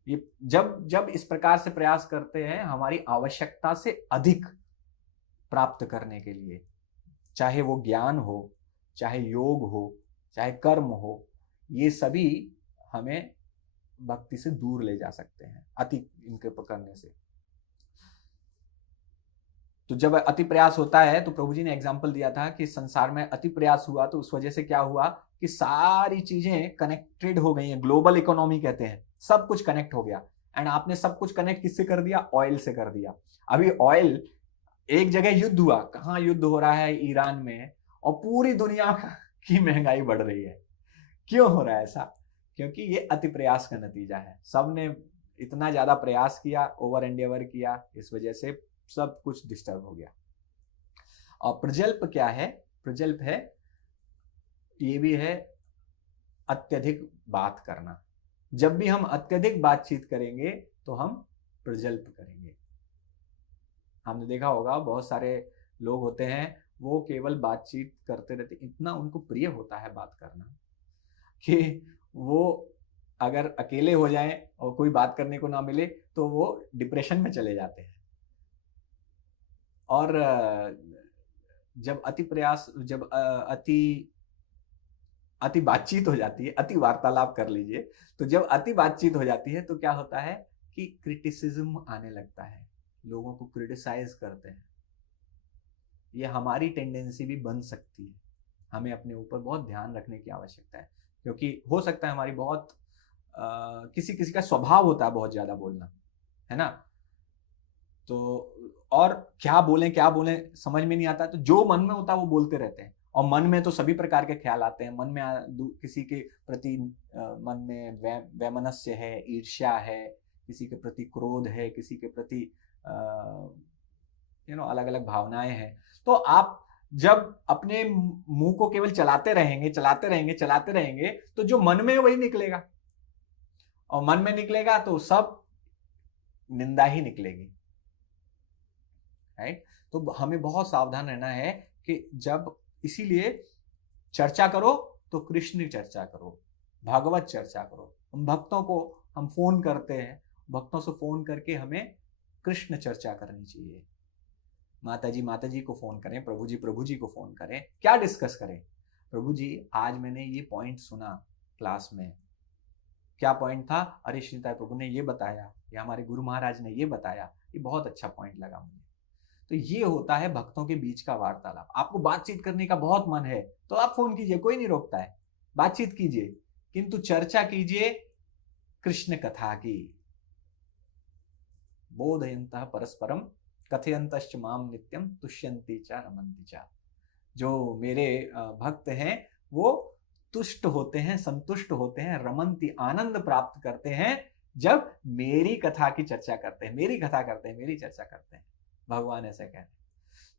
ये जब इस प्रकार से प्रयास करते हैं हमारी आवश्यकता से अधिक प्राप्त करने के लिए, चाहे वो ज्ञान हो, चाहे योग हो, चाहे कर्म हो, ये सभी हमें भक्ति से दूर ले जा सकते हैं अति इनके पकड़ने से। तो जब अति प्रयास होता है तो प्रभु जी ने एग्जाम्पल दिया था कि संसार में अति प्रयास हुआ तो उस वजह से क्या हुआ कि सारी चीजें कनेक्टेड हो गई हैं, ग्लोबल इकोनॉमी कहते हैं, सब कुछ कनेक्ट हो गया। एंड आपने सब कुछ कनेक्ट किससे कर दिया? ऑयल से कर दिया। अभी ऑयल, एक जगह युद्ध हुआ, कहाँ युद्ध हो रहा है? ईरान में, और पूरी दुनिया की महंगाई बढ़ रही है। क्यों हो रहा है ऐसा? क्योंकि ये अति प्रयास का नतीजा है। सबने इतना ज्यादा प्रयास किया, ओवर एंडेवर किया, इस वजह से सब कुछ डिस्टर्ब हो गया। और प्रजल्प क्या है? प्रजल्प है, ये भी है अत्यधिक बात करना। जब भी हम अत्यधिक बातचीत करेंगे तो हम प्रजल्प करेंगे। हमने देखा होगा बहुत सारे लोग होते हैं, वो केवल बातचीत करते रहते, इतना उनको प्रिय होता है बात करना कि वो अगर अकेले हो जाएं और कोई बात करने को ना मिले तो वो डिप्रेशन में चले जाते हैं। और जब अति प्रयास, जब अति बातचीत हो जाती है, अति वार्तालाप कर लीजिए, तो जब अति बातचीत हो जाती है तो क्या होता है कि क्रिटिसिज्म आने लगता है, लोगों को क्रिटिसाइज करते हैं। ये हमारी टेंडेंसी भी बन सकती है, हमें अपने ऊपर बहुत ध्यान रखने की आवश्यकता है, क्योंकि हो सकता है हमारी बहुत किसी किसी का स्वभाव होता है बहुत ज्यादा बोलना, है ना। तो और क्या बोलें समझ में नहीं आता, तो जो मन में होता है वो बोलते रहते हैं। और मन में तो सभी प्रकार के ख्याल आते हैं, मन में किसी के प्रति मन में वैमनस्य है, ईर्ष्या है, किसी के प्रति क्रोध है, किसी के प्रति अलग अलग भावनाएं हैं। तो आप जब अपने मुंह को केवल चलाते रहेंगे तो जो मन में है वही निकलेगा, और मन में निकलेगा तो सब निंदा ही निकलेगी, राइट। तो हमें बहुत सावधान रहना है कि जब, इसीलिए चर्चा करो तो कृष्ण चर्चा करो, भागवत चर्चा करो। हम भक्तों को हम फोन करते हैं, भक्तों से फोन करके हमें कृष्ण चर्चा करनी चाहिए। माता जी को फोन करें, प्रभु जी को फोन करें, क्या डिस्कस करें? प्रभु जी आज मैंने ये पॉइंट सुना क्लास में, क्या पॉइंट था? अरे श्रीताय प्रभु ने ये बताया, या हमारे गुरु महाराज ने ये बताया, ये बहुत अच्छा पॉइंट लगा मुझे। तो ये होता है भक्तों के बीच का वार्तालाप। आपको बातचीत करने का बहुत मन है तो आप फोन कीजिए, कोई नहीं रोकता है, बातचीत कीजिए, किंतु चर्चा कीजिए कृष्ण कथा की। बोधयन्तः परस्परम कथयन्तश्च माम नित्यम तुष्यन्ति च रमन्ति च। जो मेरे भक्त हैं वो तुष्ट होते हैं, संतुष्ट होते हैं, रमन्ति आनंद प्राप्त करते हैं जब मेरी कथा की चर्चा करते हैं, मेरी कथा करते हैं, मेरी चर्चा करते हैं। भगवान ऐसे कह रहे हैं।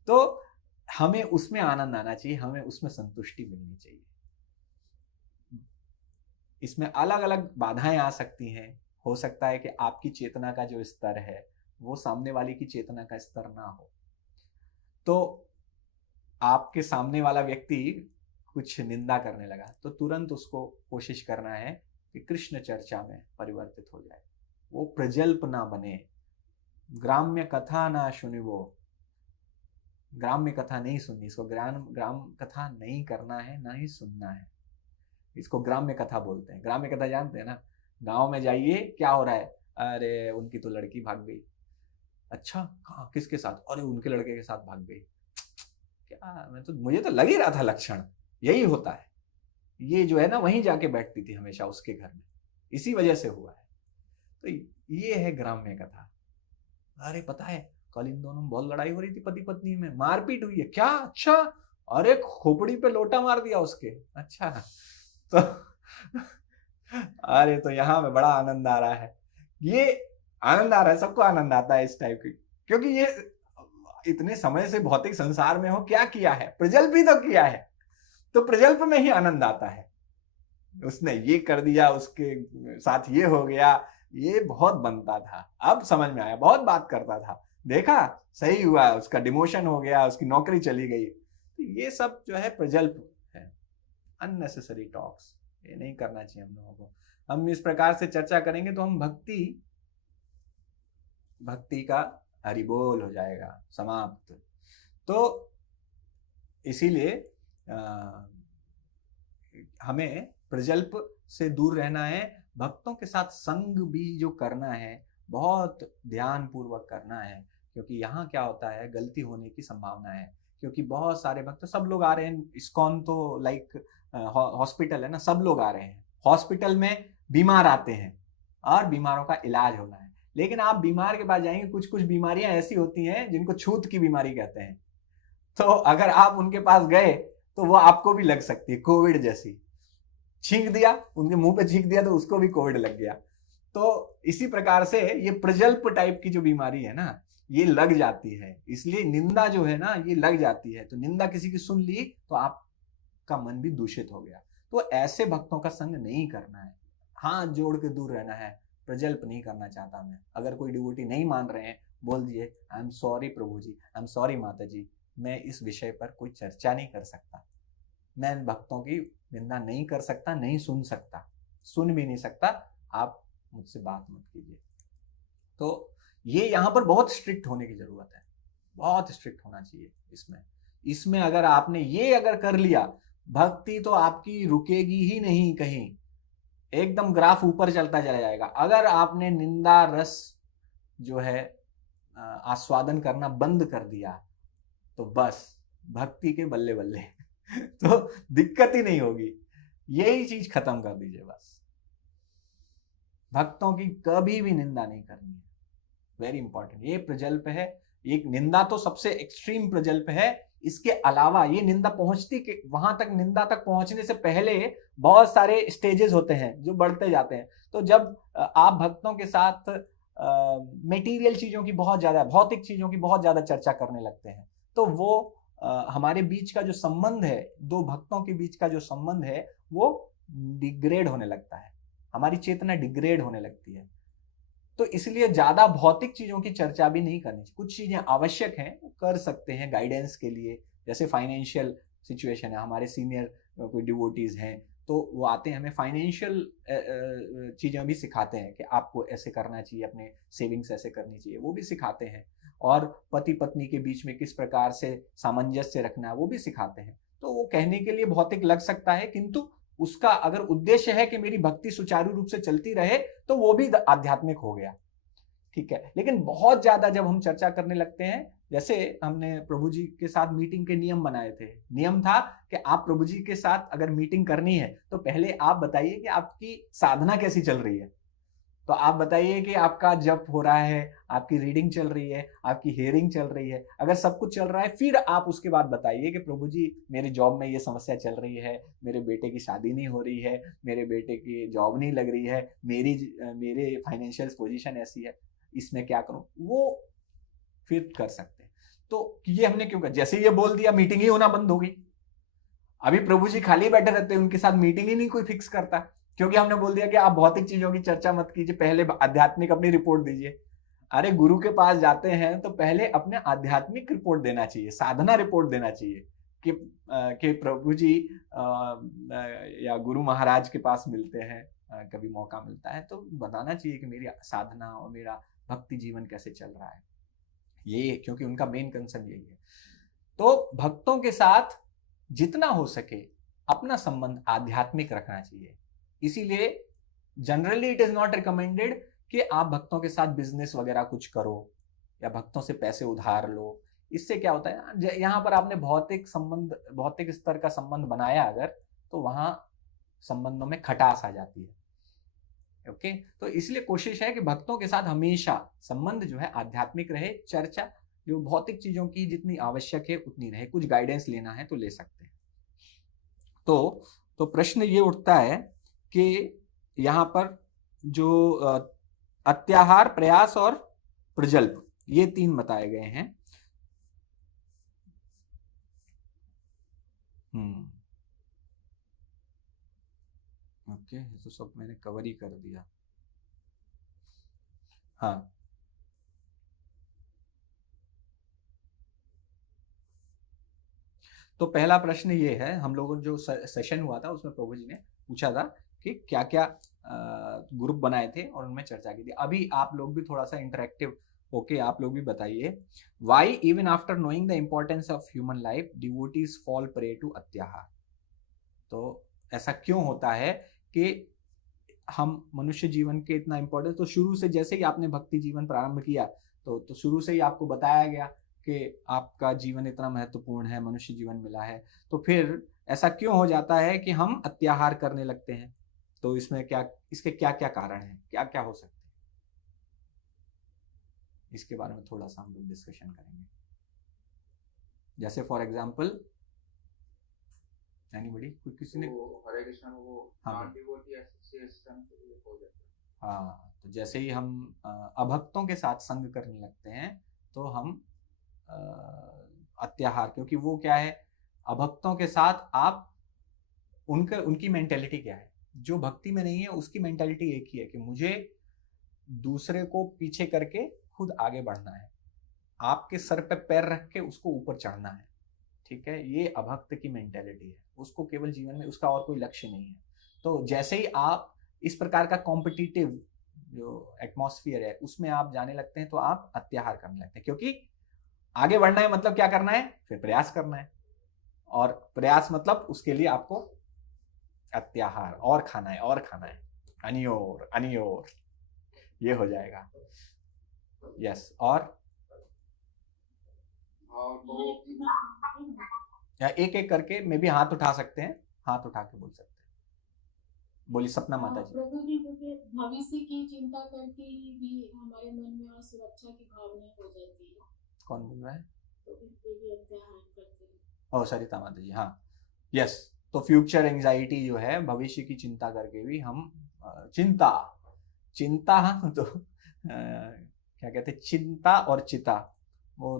तो हमें उसमें आनंद आना चाहिए, हमें उसमें संतुष्टि मिलनी चाहिए। इसमें अलग अलग बाधाएं आ सकती हैं। हो सकता है कि आपकी चेतना का जो स्तर है वो सामने वाले की चेतना का स्तर ना हो, तो आपके सामने वाला व्यक्ति कुछ निंदा करने लगा तो तुरंत उसको कोशिश करना है कि कृष्ण चर्चा में परिवर्तित हो जाए, वो प्रजल्प ना बने। ग्राम्य कथा ना सुनिवो, ग्राम्य कथा नहीं सुननी, इसको ग्राम कथा नहीं करना है, ना ही सुनना है। इसको ग्राम्य कथा बोलते हैं। ग्राम्य कथा जानते हैं ना, गांव में जाइए, क्या हो रहा है, अरे उनकी तो लड़की भाग गई। अच्छा कहाँ, किसके साथ, अरे उनके लड़के के साथ भाग गई। क्या, मुझे तो लग ही रहा था लक्षण यही होता है। ये जो है ना वहीं जाके बैठती थी हमेशा उसके घर में, इसी वजह से हुआ है। तो ये है ग्राम्य कथा। अरे पता है कल इन दोनों में बहुत लड़ाई हो रही थी, पति पत्नी में मारपीट हुई है। क्या, अच्छा, अरे खोपड़ी पे लोटा मार दिया उसके। अच्छा तो अरे तो यहाँ में बड़ा आनंद आ रहा है, ये आनंद आ रहा है, सबको आनंद आता है इस टाइप की, क्योंकि ये इतने समय से भौतिक संसार में हो क्या किया है, प्रजल्प भी तो किया है, तो प्रजल्प में ही आनंद आता है। उसने ये कर दिया, उसके साथ ये हो गया, ये बहुत बनता था, अब समझ में आया, बहुत बात करता था, देखा सही हुआ, उसका डिमोशन हो गया, उसकी नौकरी चली गई। तो ये सब जो है प्रजल्प है, अननेसेसरी टॉक्स, ये नहीं करना चाहिए हम लोगों को। हम इस प्रकार से चर्चा करेंगे तो हम भक्ति का हरिबोल हो जाएगा समाप्त। तो इसीलिए हमें प्रजल्प से दूर रहना है, भक्तों के साथ संग भी जो करना है बहुत ध्यान पूर्वक करना है, क्योंकि यहाँ क्या होता है गलती होने की संभावना है। क्योंकि बहुत सारे भक्त, सब लोग आ रहे हैं, इस्कॉन तो लाइक हॉस्पिटल है ना, सब लोग आ रहे हैं। हॉस्पिटल में बीमार आते हैं और बीमारों का इलाज होना है, लेकिन आप बीमार के पास जाएंगे, कुछ कुछ बीमारियां ऐसी होती हैं जिनको छूत की बीमारी कहते हैं। तो अगर आप उनके पास गए तो वो आपको भी लग सकती है, कोविड जैसी। छींक दिया, उनके मुंह पे छींक दिया तो उसको भी कोविड लग गया। तो इसी प्रकार से ये प्रजल्प टाइप की जो बीमारी है ना, ये लग जाती है। इसलिए निंदा जो है ना, ये लग जाती है। तो निंदा किसी की सुन ली तो आपका मन भी दूषित हो गया। तो ऐसे भक्तों का संग नहीं करना है, हाथ जोड़ के दूर रहना है। प्रजल्प नहीं करना चाहता मैं। अगर कोई डिवोटी नहीं मान रहे हैं, बोल दिए आई एम सॉरी प्रभु जी, आई एम सॉरी माता जी, मैं इस विषय पर कोई चर्चा नहीं कर सकता, मैं भक्तों की निंदा नहीं कर सकता, नहीं सुन सकता, सुन भी नहीं सकता, आप मुझसे बात मत कीजिए। तो ये यहाँ पर बहुत स्ट्रिक्ट होने की जरूरत है, बहुत स्ट्रिक्ट होना चाहिए इसमें अगर आपने ये अगर कर लिया, भक्ति तो आपकी रुकेगी ही नहीं कहीं, एकदम ग्राफ ऊपर चलता चला जाएगा। अगर आपने निंदा रस जो है आस्वादन करना बंद कर दिया तो बस भक्ति के बल्ले बल्ले तो दिक्कत ही नहीं होगी। यही चीज खत्म कर दीजिए बस। भक्तों की कभी भी निंदा नहीं करनी है, वेरी इंपॉर्टेंट। ये प्रजल्प है, एक निंदा तो सबसे एक्सट्रीम प्रजल्प है। इसके अलावा ये निंदा पहुंचती के वहां तक, निंदा तक पहुंचने से पहले बहुत सारे स्टेजेस होते हैं जो बढ़ते जाते हैं। तो जब आप भक्तों के साथ मेटीरियल चीजों की बहुत ज्यादा, भौतिक चीजों की बहुत ज्यादा चर्चा करने लगते हैं, तो वो हमारे बीच का जो संबंध है, दो भक्तों के बीच का जो संबंध है, वो डिग्रेड होने लगता है, हमारी चेतना डिग्रेड होने लगती है। तो इसलिए ज्यादा भौतिक चीजों की चर्चा भी नहीं करनी चाहिए। कुछ चीजें आवश्यक हैं, वो कर सकते हैं गाइडेंस के लिए, जैसे फाइनेंशियल सिचुएशन है, हमारे सीनियर कोई डिवोटीज हैं तो वो आते हैं, हमें फाइनेंशियल चीजें भी सिखाते हैं कि आपको ऐसे करना चाहिए, अपने सेविंग्स ऐसे करनी चाहिए, वो भी सिखाते हैं। और पति पत्नी के बीच में किस प्रकार से सामंजस्य रखना है, वो भी सिखाते हैं। तो वो कहने के लिए भौतिक लग सकता है, किंतु उसका अगर उद्देश्य है कि मेरी भक्ति सुचारू रूप से चलती रहे, तो वो भी आध्यात्मिक हो गया। ठीक है। लेकिन बहुत ज्यादा जब हम चर्चा करने लगते हैं, जैसे हमने प्रभु जी के साथ मीटिंग के नियम बनाए थे, नियम था कि आप प्रभु जी के साथ अगर मीटिंग करनी है तो पहले आप बताइए कि आपकी साधना कैसी चल रही है। तो आप बताइए कि आपका जप हो रहा है, आपकी रीडिंग चल रही है, आपकी हियरिंग चल रही है। अगर सब कुछ चल रहा है फिर आप उसके बाद बताइए कि प्रभु जी मेरी जॉब में ये समस्या चल रही है, मेरे बेटे की शादी नहीं हो रही है, मेरे बेटे की जॉब नहीं लग रही है, मेरे फाइनेंशियल पोजीशन ऐसी है, इसमें क्या करूं, वो फिर कर सकते हैं। तो ये हमने क्यों कर, जैसे ये बोल दिया मीटिंग ही होना बंद हो गई। अभी प्रभु जी खाली बैठे रहते हैं, उनके साथ मीटिंग ही नहीं कोई फिक्स करता, क्योंकि हमने बोल दिया कि आप भौतिक चीजों की चर्चा मत कीजिए, पहले आध्यात्मिक अपनी रिपोर्ट दीजिए। अरे गुरु के पास जाते हैं तो पहले अपने आध्यात्मिक रिपोर्ट देना चाहिए, साधना रिपोर्ट देना चाहिए कि प्रभु जी या गुरु महाराज के पास मिलते हैं, कभी मौका मिलता है तो बताना चाहिए कि मेरी साधना और मेरा भक्ति जीवन कैसे चल रहा है, ये क्योंकि उनका मेन कंसर्न यही है। तो भक्तों के साथ जितना हो सके अपना संबंध आध्यात्मिक रखना चाहिए। इसीलिए generally it is not recommended कि आप भक्तों के साथ बिजनेस वगैरह कुछ करो या भक्तों से पैसे उधार लो। इससे क्या होता है, यहां पर आपने भौतिक स्तर का संबंध बनाया अगर, तो वहां संबंधों में खटास आ जाती है। ओके, तो इसलिए कोशिश है कि भक्तों के साथ हमेशा संबंध जो है आध्यात्मिक रहे, चर्चा जो भौतिक चीजों की जितनी आवश्यक है उतनी रहे, कुछ गाइडेंस लेना है तो ले सकते हैं। तो प्रश्न ये उठता है कि यहां पर जो अत्याहार, प्रयास और प्रजल्प, ये 3 बताए गए हैं। ओके, तो सब मैंने कवर ही कर दिया। हाँ, तो पहला प्रश्न ये है, हम लोगों जो सेशन हुआ था उसमें प्रभु जी ने पूछा था कि क्या क्या ग्रुप बनाए थे और उनमें चर्चा की थी। अभी आप लोग भी थोड़ा सा इंटरेक्टिव ओके, आप लोग भी बताइए, why even after knowing the importance of human life devotees fall prey to अत्याहार। तो ऐसा क्यों होता है कि हम मनुष्य जीवन के इतना इंपॉर्टेंस, तो शुरू से जैसे ही आपने भक्ति जीवन प्रारंभ किया तो शुरू से ही आपको बताया गया कि आपका जीवन इतना महत्वपूर्ण है, मनुष्य जीवन मिला है, तो फिर ऐसा क्यों हो जाता है कि हम अत्याहार करने लगते हैं। तो इसमें इसके क्या क्या कारण है, क्या क्या हो सकते हैं, इसके बारे में थोड़ा सा हम लोग डिस्कशन करेंगे। जैसे फॉर एग्जाम्पल एनीबॉडी, कोई किसी ने, हरे कृष्णा वो हाँ डिवोटी एसोसिएशन हो जाता है। हाँ, तो जैसे ही हम अभक्तों के साथ संग करने लगते हैं तो हम अत्याहार, क्योंकि वो क्या है, अभक्तों के साथ आप उनकी मेंटेलिटी क्या है, जो भक्ति में नहीं है उसकी मेंटेलिटी एक ही है कि मुझे दूसरे को पीछे करके खुद आगे बढ़ना है, आपके सर पे पैर रख के उसको ऊपर चढ़ना है। ठीक है, ये अभक्त की मेंटेलिटी है, उसको केवल जीवन में उसका और कोई लक्ष्य नहीं है। तो जैसे ही आप इस प्रकार का कॉम्पिटिटिव जो एटमॉस्फेयर है उसमें आप जाने लगते हैं तो आप अत्याहार करने लगते हैं, क्योंकि आगे बढ़ना है मतलब क्या करना है, फिर प्रयास करना है, और प्रयास मतलब उसके लिए आपको अत्याहार और खाना है और खाना है, अनियोर अनियोर, ये हो जाएगा। यस, और या एक एक करके मे भी हाथ उठा सकते हैं, हाथ उठा के बोल सकते हैं। बोली सपना माता जी। प्रभु जी, भविष्य की चिंता करके ही भी हमारे मन में असुरक्षा की भावना हो जाती है। कौन बोल रहा है? तो इसलिए भी अत्याहार करते हैं। ओ सरिता माता जी, हाँ यस। तो फ्यूचर एंजाइटी जो है, भविष्य की चिंता करके भी हम चिंता तो क्या कहते हैं, चिंता और चिता वो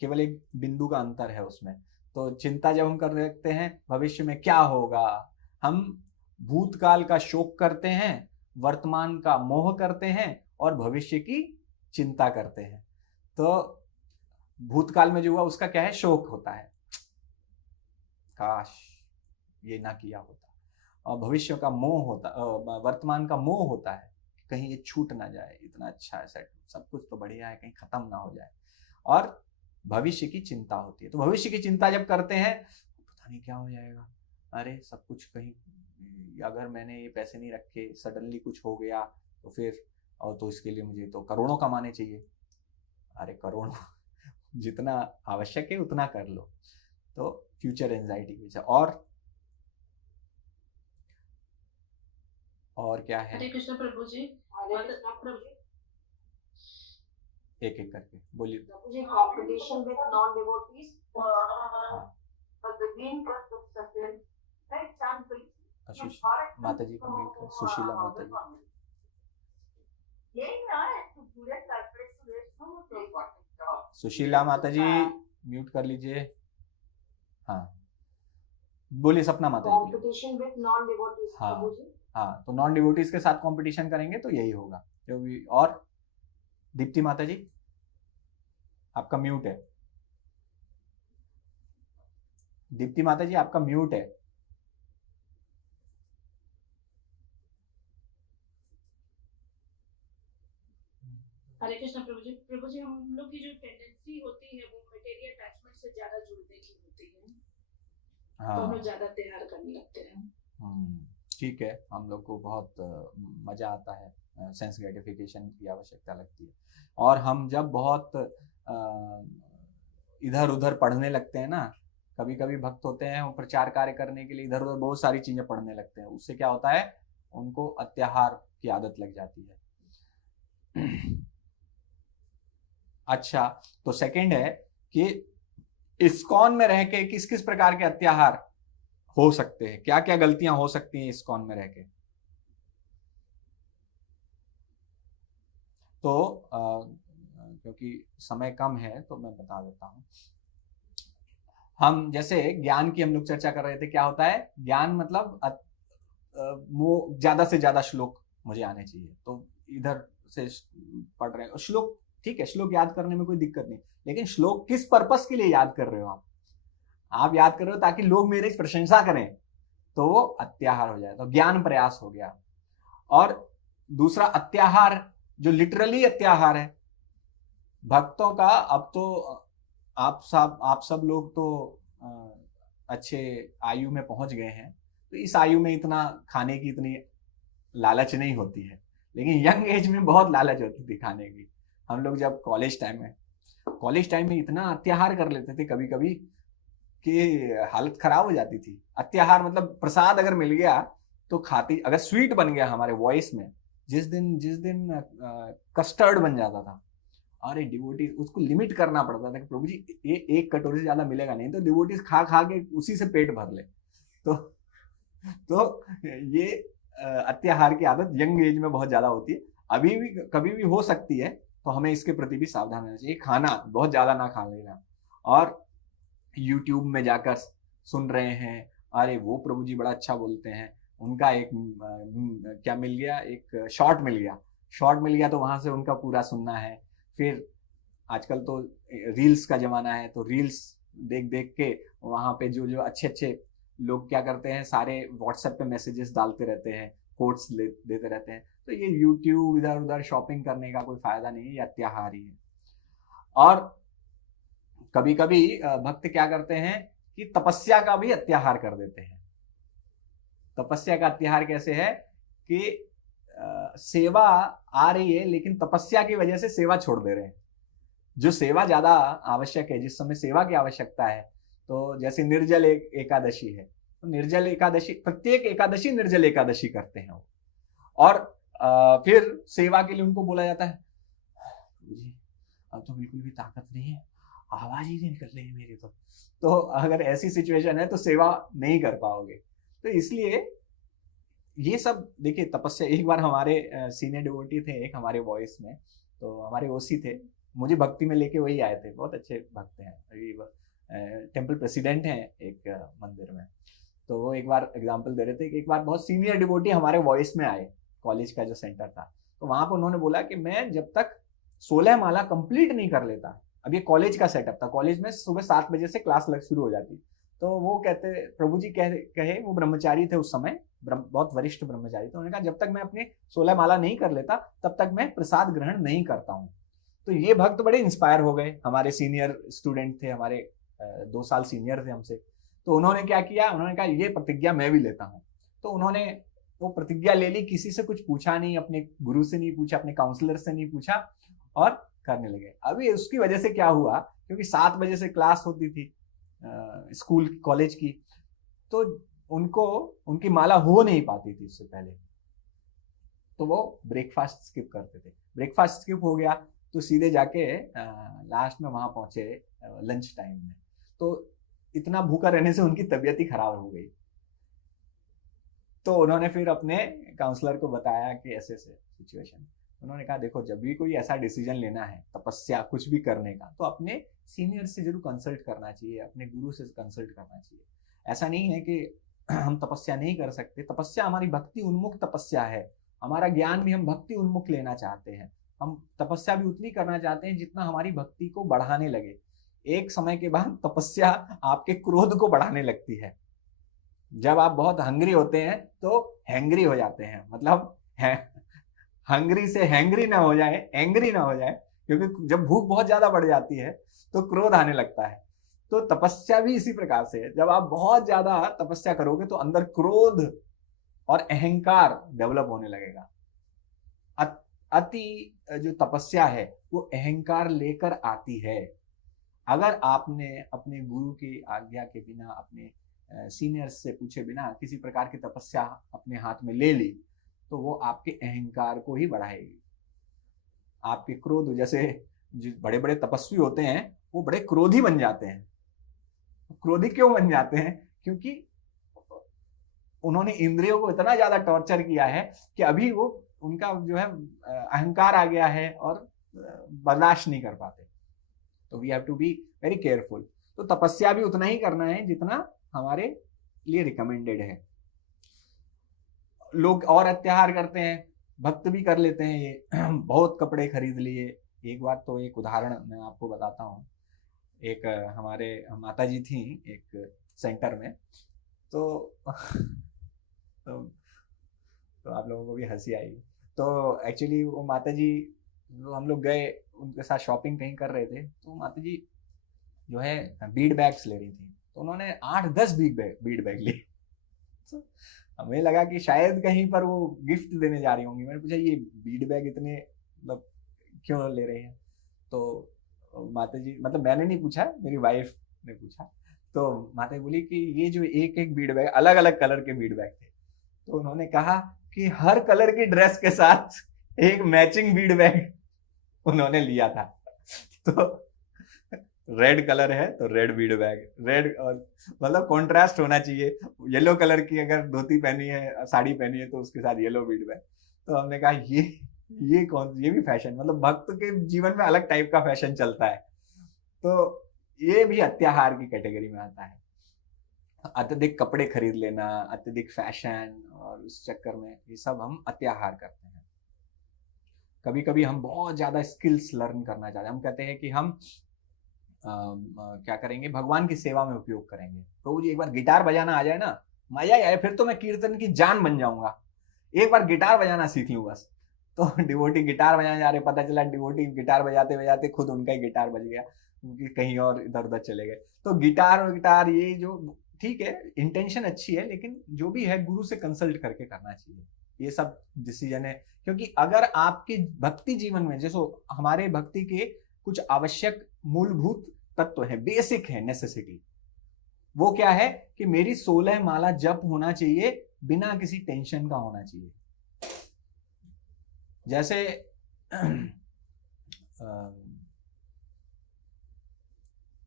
केवल एक बिंदु का अंतर है उसमें। तो चिंता जब हम कर रखते हैं भविष्य में क्या होगा, हम भूतकाल का शोक करते हैं, वर्तमान का मोह करते हैं और भविष्य की चिंता करते हैं। तो भूतकाल में जो हुआ उसका क्या है, शोक होता है, काश ये ना किया होता, और भविष्य का मोह होता, वर्तमान का मोह होता है कहीं ये छूट ना जाए, इतना अच्छा है सेट, सब कुछ तो बढ़िया है, कहीं खत्म ना हो जाए, और भविष्य की चिंता होती है। तो भविष्य की चिंता जब करते हैं पता नहीं क्या हो जाएगा, अरे सब कुछ कहीं, अगर मैंने ये पैसे नहीं रखे, सडनली कुछ हो गया तो फिर और तो इसके लिए मुझे तो करोड़ों कमाने चाहिए। अरे करोड़ों जितना आवश्यक है उतना कर लो। तो फ्यूचर एंजाइटी की वजह और क्या है? हरे कृष्ण प्रभु जी। हरे कृष्णा प्रभु जी। एक एक करके बोलिए। प्रभु जी, competition with non-devotees, हाँ but the gain for success, right? Chant please. माता जी को म्यूट कर, सुशीला माता जी। यही ना है, तो पूरे corporate सुरेश को तो important। सुशीला माता जी म्यूट कर लीजिए। हाँ बोलिए सपना माता जी। Competition with non-devotees, हाँ। प्रभु जी। हाँ तो नॉन डिवोटीज के साथ कंपटीशन करेंगे तो यही होगा जो भी। और दीप्ति माता जी आपका म्यूट है। दीप्ति माता जी आपका म्यूट है। हरे कृष्ण प्रभु जी। प्रभु जी, हम लोग की जो टेंडेंसी होती है वो मटेरियल अटैचमेंट से ज्यादा जुड़ने की होती है, तो हम हाँ लोग ज्यादा त्योहार करने लगते हैं। ठीक है, हम लोग को बहुत मजा आता है, सेंस ग्रेटिफिकेशन की आवश्यकता लगती है। और हम जब बहुत इधर उधर पढ़ने लगते हैं ना, कभी कभी भक्त होते हैं वो प्रचार कार्य करने के लिए इधर उधर बहुत सारी चीजें पढ़ने लगते हैं, उससे क्या होता है उनको अत्याहार की आदत लग जाती है। अच्छा, तो सेकंड है कि इस्कॉन में रह के किस किस प्रकार के अत्याहार हो सकते हैं, क्या क्या गलतियां हो सकती हैं इस्कॉन में रह के। तो क्योंकि समय कम है तो मैं बता देता हूं। हम जैसे ज्ञान की हम लोग चर्चा कर रहे थे, क्या होता है ज्ञान मतलब वो ज्यादा से ज्यादा श्लोक मुझे आने चाहिए, तो इधर से पढ़ रहे हैं श्लोक, ठीक है श्लोक याद करने में कोई दिक्कत नहीं, लेकिन श्लोक किस पर्पस के लिए याद कर रहे हो आप याद कर रहे हो ताकि लोग मेरी प्रशंसा करें, तो वो अत्याहार हो जाए, तो ज्ञान प्रयास हो गया। और दूसरा अत्याहार जो लिटरली अत्याहार है भक्तों का, अब तो आप सब लोग तो अच्छे आयु में पहुंच गए हैं, तो इस आयु में इतना खाने की इतनी लालच नहीं होती है, लेकिन यंग एज में बहुत लालच होती थी खाने की। हम लोग जब कॉलेज टाइम में इतना अत्याहार कर लेते थे कभी कभी कि हालत खराब हो जाती थी। अत्याहार मतलब प्रसाद अगर मिल गया तो खाती, अगर स्वीट बन गया हमारे वॉइस में, जिस दिन कस्टर्ड बन जाता था, अरे डिवोटी उसको लिमिट करना पड़ता था कि प्रभु जी ये एक कटोरी से ज्यादा मिलेगा नहीं, तो डिवोटीज खा के उसी से पेट भर ले। तो ये अत्याहार की आदत यंग एज में बहुत ज्यादा होती है, अभी भी कभी भी हो सकती है, तो हमें इसके प्रति भी सावधान रहना चाहिए। खाना बहुत ज्यादा ना खा लेना, और यूट्यूब में जाकर सुन रहे हैं अरे वो प्रभु जी बड़ा अच्छा बोलते हैं, उनका एक क्या मिल गया, एक शॉर्ट मिल गया तो वहां से उनका पूरा सुनना है। फिर आजकल तो रील्स का जमाना है, तो रील्स देख के वहां पे जो अच्छे लोग क्या करते हैं, सारे व्हाट्सएप पे मैसेजेस डालते रहते हैं, कोट्स देते रहते हैं, तो ये यूट्यूब इधर उधर शॉपिंग करने का कोई फायदा नहीं है, ये अत्याहार ही है। और कभी कभी भक्त क्या करते हैं कि तपस्या का भी अत्याहार कर देते हैं। तपस्या का अत्याहार कैसे है कि सेवा आ रही है लेकिन तपस्या की वजह से सेवा छोड़ दे रहे हैं। जो सेवा ज्यादा आवश्यक है, जिस समय सेवा की आवश्यकता है, तो जैसे निर्जल एकादशी है, तो निर्जल एकादशी, प्रत्येक एकादशी निर्जल एकादशी करते हैं वो, और फिर सेवा के लिए उनको बोला जाता है अब तो बिल्कुल भी ताकत नहीं है, आवाज ही नहीं निकल रही है मेरी तो अगर ऐसी सिचुएशन है तो सेवा नहीं कर पाओगे। तो इसलिए ये सब देखिए तपस्या। एक बार हमारे सीनियर डिवोटी थे एक हमारे वॉइस में, तो हमारे ओसी थे, मुझे भक्ति में लेके वही आए थे, बहुत अच्छे भक्त हैं, अभी टेम्पल प्रेसिडेंट हैं एक मंदिर में। तो वो एक बार एग्जाम्पल दे रहे थे कि एक बार बहुत सीनियर डिवोटी हमारे वॉइस में आए, कॉलेज का जो सेंटर था, तो वहां पर उन्होंने बोला कि मैं जब तक 16 माला कंप्लीट नहीं कर लेता, अब ये कॉलेज का सेटअप था, कॉलेज में सुबह 7 बजे से क्लास शुरू हो जाती, तो वो कहते प्रभु जी कहे वो ब्रह्मचारी थे उस समय, बहुत वरिष्ठ ब्रह्मचारी थे, उन्होंने कहा जब तक मैं अपने 16 माला नहीं कर लेता तब तक मैं प्रसाद ग्रहण नहीं करता हूँ। तो ये भक्त बड़े इंस्पायर हो गए, हमारे सीनियर स्टूडेंट थे, हमारे 2 साल सीनियर थे हमसे, तो उन्होंने क्या किया, उन्होंने कहा ये प्रतिज्ञा मैं भी लेता हूँ। तो उन्होंने वो प्रतिज्ञा ले ली, किसी से कुछ पूछा नहीं, अपने गुरु से नहीं पूछा, अपने काउंसलर से नहीं पूछा और करने लगे। अभी उसकी वजह से क्या हुआ, क्योंकि 7 बजे से क्लास होती थी स्कूल कॉलेज की, तो उनको उनकी माला हो नहीं पाती थी उससे पहले, तो वो ब्रेकफास्ट स्किप करते थे। ब्रेकफास्ट स्किप हो गया तो सीधे जाके लास्ट में वहां पहुंचे लंच टाइम में, तो इतना भूखा रहने से उनकी तबीयत ही खराब हो गई। तो उन्होंने फिर अपने काउंसलर को बताया कि ऐसे ऐसे सिचुएशन। उन्होंने कहा देखो, जब भी कोई ऐसा डिसीजन लेना है, तपस्या कुछ भी करने का, तो अपने सीनियर से जरूर कंसल्ट करना चाहिए, अपने गुरु से कंसल्ट करना चाहिए। ऐसा नहीं है कि हम तपस्या नहीं कर सकते, तपस्या हमारी भक्ति उन्मुख तपस्या है, हमारा ज्ञान भी हम भक्ति उन्मुख लेना चाहते हैं। हम तपस्या भी उतनी करना चाहते हैं जितना हमारी भक्ति को बढ़ाने लगे। एक समय के बाद तपस्या आपके क्रोध को बढ़ाने लगती है। जब आप बहुत हंग्री होते हैं तो हैंग्री हो जाते हैं, मतलब हंग्री से हैंग्री ना हो जाए, एंग्री ना हो जाए, क्योंकि जब भूख बहुत ज्यादा बढ़ जाती है तो क्रोध आने लगता है। तो तपस्या भी इसी प्रकार से है, जब आप बहुत ज्यादा तपस्या करोगे तो अंदर क्रोध और अहंकार डेवलप होने लगेगा। अति जो तपस्या है वो अहंकार लेकर आती है। अगर आपने अपने गुरु की आज्ञा के बिना, अपने सीनियर्स से पूछे बिना किसी प्रकार की तपस्या अपने हाथ में ले ली, तो वो आपके अहंकार को ही बढ़ाएगी। आपके क्रोध, जैसे जो बड़े बड़े तपस्वी होते हैं वो बड़े क्रोधी बन जाते हैं। क्रोधी क्यों बन जाते हैं? क्योंकि उन्होंने इंद्रियों को इतना ज्यादा टॉर्चर किया है कि अभी वो उनका जो है अहंकार आ गया है और बर्दाश्त नहीं कर पाते। तो we have to be very careful. तो तपस्या भी उतना ही करना है जितना हमारे लिए रिकमेंडेड है। लोग और अत्याहार करते हैं, भक्त भी कर लेते हैं ये बहुत कपड़े खरीद लिए। एक बार तो एक उदाहरण मैं आपको बताता हूँ। एक हमारे माता जी थी एक सेंटर में, तो आप लोगों को भी हंसी आएगी। तो एक्चुअली वो माता जी, हम लोग गए उनके साथ शॉपिंग कहीं कर रहे थे, तो माता जी जो है बीड बैग्स ले रही थी, तो उन्होंने 8-10 बीड बैग लिए। तो हमें लगा कि शायद कहीं पर वो गिफ्ट देने जा रही होंगी। मैंने पूछा ये बीड बैग इतने मतलब क्यों ले रहे हैं? तो माता जी, मतलब मैंने नहीं पूछा, मेरी वाइफ ने पूछा। तो माता जी बोली कि ये जो एक एक बीड बैग, अलग अलग कलर के बीड बैग थे, तो उन्होंने कहा कि हर कलर की ड्रेस के साथ एक मैचिंग बीड बैग उन्होंने लिया था। तो रेड कलर है तो रेड बीड बैग, रेड, और मतलब कॉन्ट्रास्ट होना चाहिए। येलो कलर की अगर धोती पहनी है, साड़ी पहनी है, तो उसके साथ येलो बीड बैग। तो हमने कहा ये भी फैशन, मतलब भक्त के जीवन में अलग टाइप का फैशन चलता है। तो ये भी अत्याहार की कैटेगरी में आता है। अत्यधिक कपड़े खरीद लेना, अत्यधिक फैशन, और उस चक्कर में ये सब हम अत्याहार करते हैं। कभी कभी हम बहुत ज्यादा स्किल्स लर्न करना चाहते हैं। हम कहते हैं कि हम क्या करेंगे, भगवान की सेवा में उपयोग करेंगे। प्रभु जी एक बार गिटार बजाना आ जाए ना, मजा ही आए, फिर तो मैं कीर्तन की जान बन जाऊंगा। एक बार गिटार बजाना सीख लूं बस। तो डिवोटी गिटार बजाने जा रहे, पता चला डिवोटी गिटार बजाते बजाते खुद उनका ही गिटार बज गया, क्योंकि कहीं और इधर उधर चले गए। तो गिटार ये जो ठीक है, इंटेंशन अच्छी है, लेकिन जो भी है गुरु से कंसल्ट करके करना चाहिए ये सब डिसीजन है। क्योंकि अगर आपके भक्ति जीवन में, जैसे हमारे भक्ति के कुछ आवश्यक मूलभूत तत्व है, बेसिक है, नेसेसिटी, वो क्या है कि मेरी 16 माला जप होना चाहिए, बिना किसी टेंशन का होना चाहिए।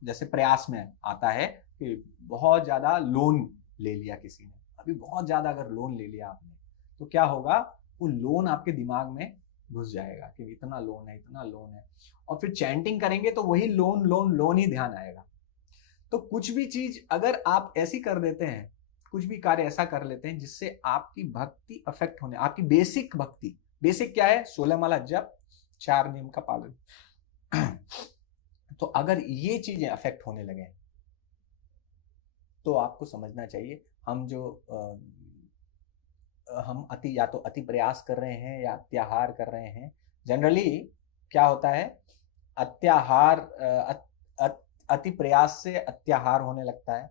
जैसे प्रयास में आता है कि बहुत ज्यादा लोन ले लिया किसी ने, अभी बहुत ज्यादा अगर लोन ले लिया आपने, तो क्या होगा, वो लोन आपके दिमाग में घुस जाएगा कि इतना लोन है, इतना लोन है, और फिर चैंटिंग करेंगे तो वही लोन लोन लोन ही ध्यान आएगा। तो कुछ भी चीज अगर आप ऐसी कर देते हैं, कुछ भी कार्य ऐसा कर लेते हैं जिससे आपकी भक्ति अफेक्ट होने, आपकी बेसिक भक्ति, बेसिक क्या है, 16 माला जप, 4 नियम का पालन, तो अगर ये चीजें अफेक्ट होने लगे तो आपको समझना चाहिए हम या तो अति प्रयास कर रहे हैं या अत्याहार कर रहे हैं। जनरली क्या होता है, अत्याहार अति प्रयास से अत्याहार होने लगता है।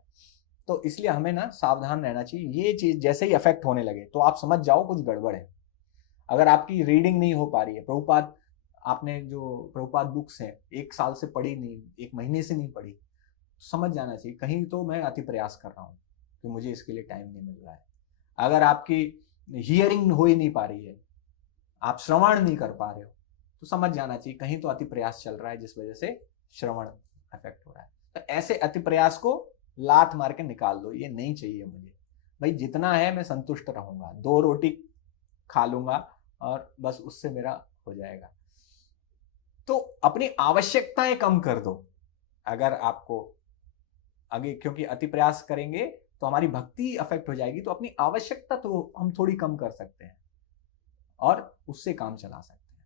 तो इसलिए हमें ना सावधान रहना चाहिए। ये चीज जैसे ही अफेक्ट होने लगे तो आप समझ जाओ कुछ गड़बड़ है। अगर आपकी रीडिंग नहीं हो पा रही है, प्रभुपाद आपने जो प्रभुपाद बुक्स है 1 साल से पढ़ी नहीं, 1 महीने से नहीं पढ़ी, समझ जाना चाहिए कहीं तो मैं अति प्रयास कर रहा हूँ कि मुझे इसके लिए टाइम नहीं मिल रहा है। अगर आपकी हियरिंग हो ही नहीं पा रही है, आप श्रवण नहीं कर पा रहे हो, तो समझ जाना चाहिए कहीं तो अति प्रयास चल रहा है जिस वजह से श्रवण अफेक्ट हो रहा है। तो ऐसे अति प्रयास को लात मार के निकाल दो, ये नहीं चाहिए मुझे। भाई जितना है मैं संतुष्ट रहूंगा, 2 रोटी खा लूंगा और बस उससे मेरा हो जाएगा। तो अपनी आवश्यकताएं कम कर दो। अगर आपको आगे, क्योंकि अति प्रयास करेंगे तो हमारी भक्ति अफेक्ट हो जाएगी, तो अपनी आवश्यकता तो हम थोड़ी कम कर सकते हैं और उससे काम चला सकते हैं।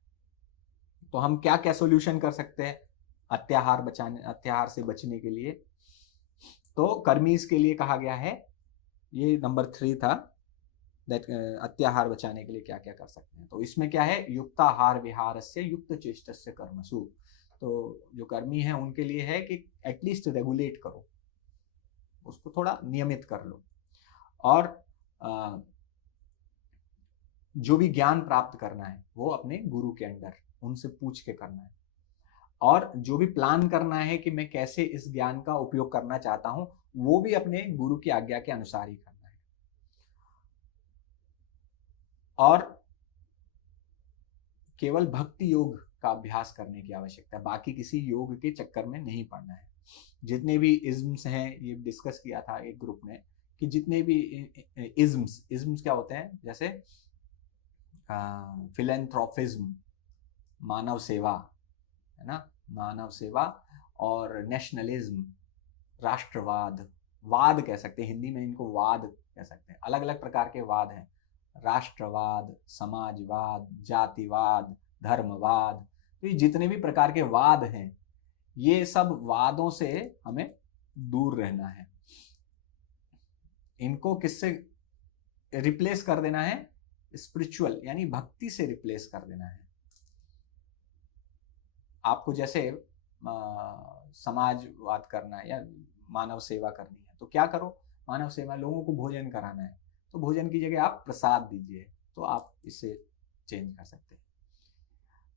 तो हम क्या क्या सोल्यूशन कर सकते हैं अत्याहार से बचने के लिए? तो कर्मीज के लिए कहा गया है, ये नंबर 3 था, अत्याहार बचाने के लिए क्या क्या कर सकते हैं। तो इसमें क्या है, युक्ताहार विहारस्य युक्त चेष्टस्य कर्मसु। तो जो कर्मी है उनके लिए है कि एटलीस्ट रेगुलेट करो, उसको थोड़ा नियमित कर लो। और जो भी ज्ञान प्राप्त करना है वो अपने गुरु के अंडर उनसे पूछ के करना है। और जो भी प्लान करना है कि मैं कैसे इस ज्ञान का उपयोग करना चाहता हूं, वो भी अपने गुरु की आज्ञा के अनुसार ही करना है। और केवल भक्ति योग का अभ्यास करने की आवश्यकता है, बाकी किसी योग के चक्कर में नहीं पड़ना है। जितने भी इज्म्स हैं, ये डिस्कस किया था एक ग्रुप ने कि जितने भी इज्म्स क्या होते हैं, जैसे फिलेंथ्रोपिज्म, मानव सेवा, है ना, मानव सेवा, और नेशनलिज्म, राष्ट्रवाद, वाद कह सकते हैं हिंदी में इनको, वाद कह सकते हैं। अलग अलग प्रकार के वाद हैं, राष्ट्रवाद, समाजवाद, जातिवाद, धर्मवाद। तो ये जितने भी प्रकार के वाद हैं, ये सब वादों से हमें दूर रहना है। इनको किससे रिप्लेस कर देना है? स्पिरिचुअल यानी भक्ति से रिप्लेस कर देना है। आपको जैसे समाजवाद करना है या मानव सेवा करनी है तो क्या करो, मानव सेवा, लोगों को भोजन कराना है तो भोजन की जगह आप प्रसाद दीजिए, तो आप इसे चेंज कर सकते हैं।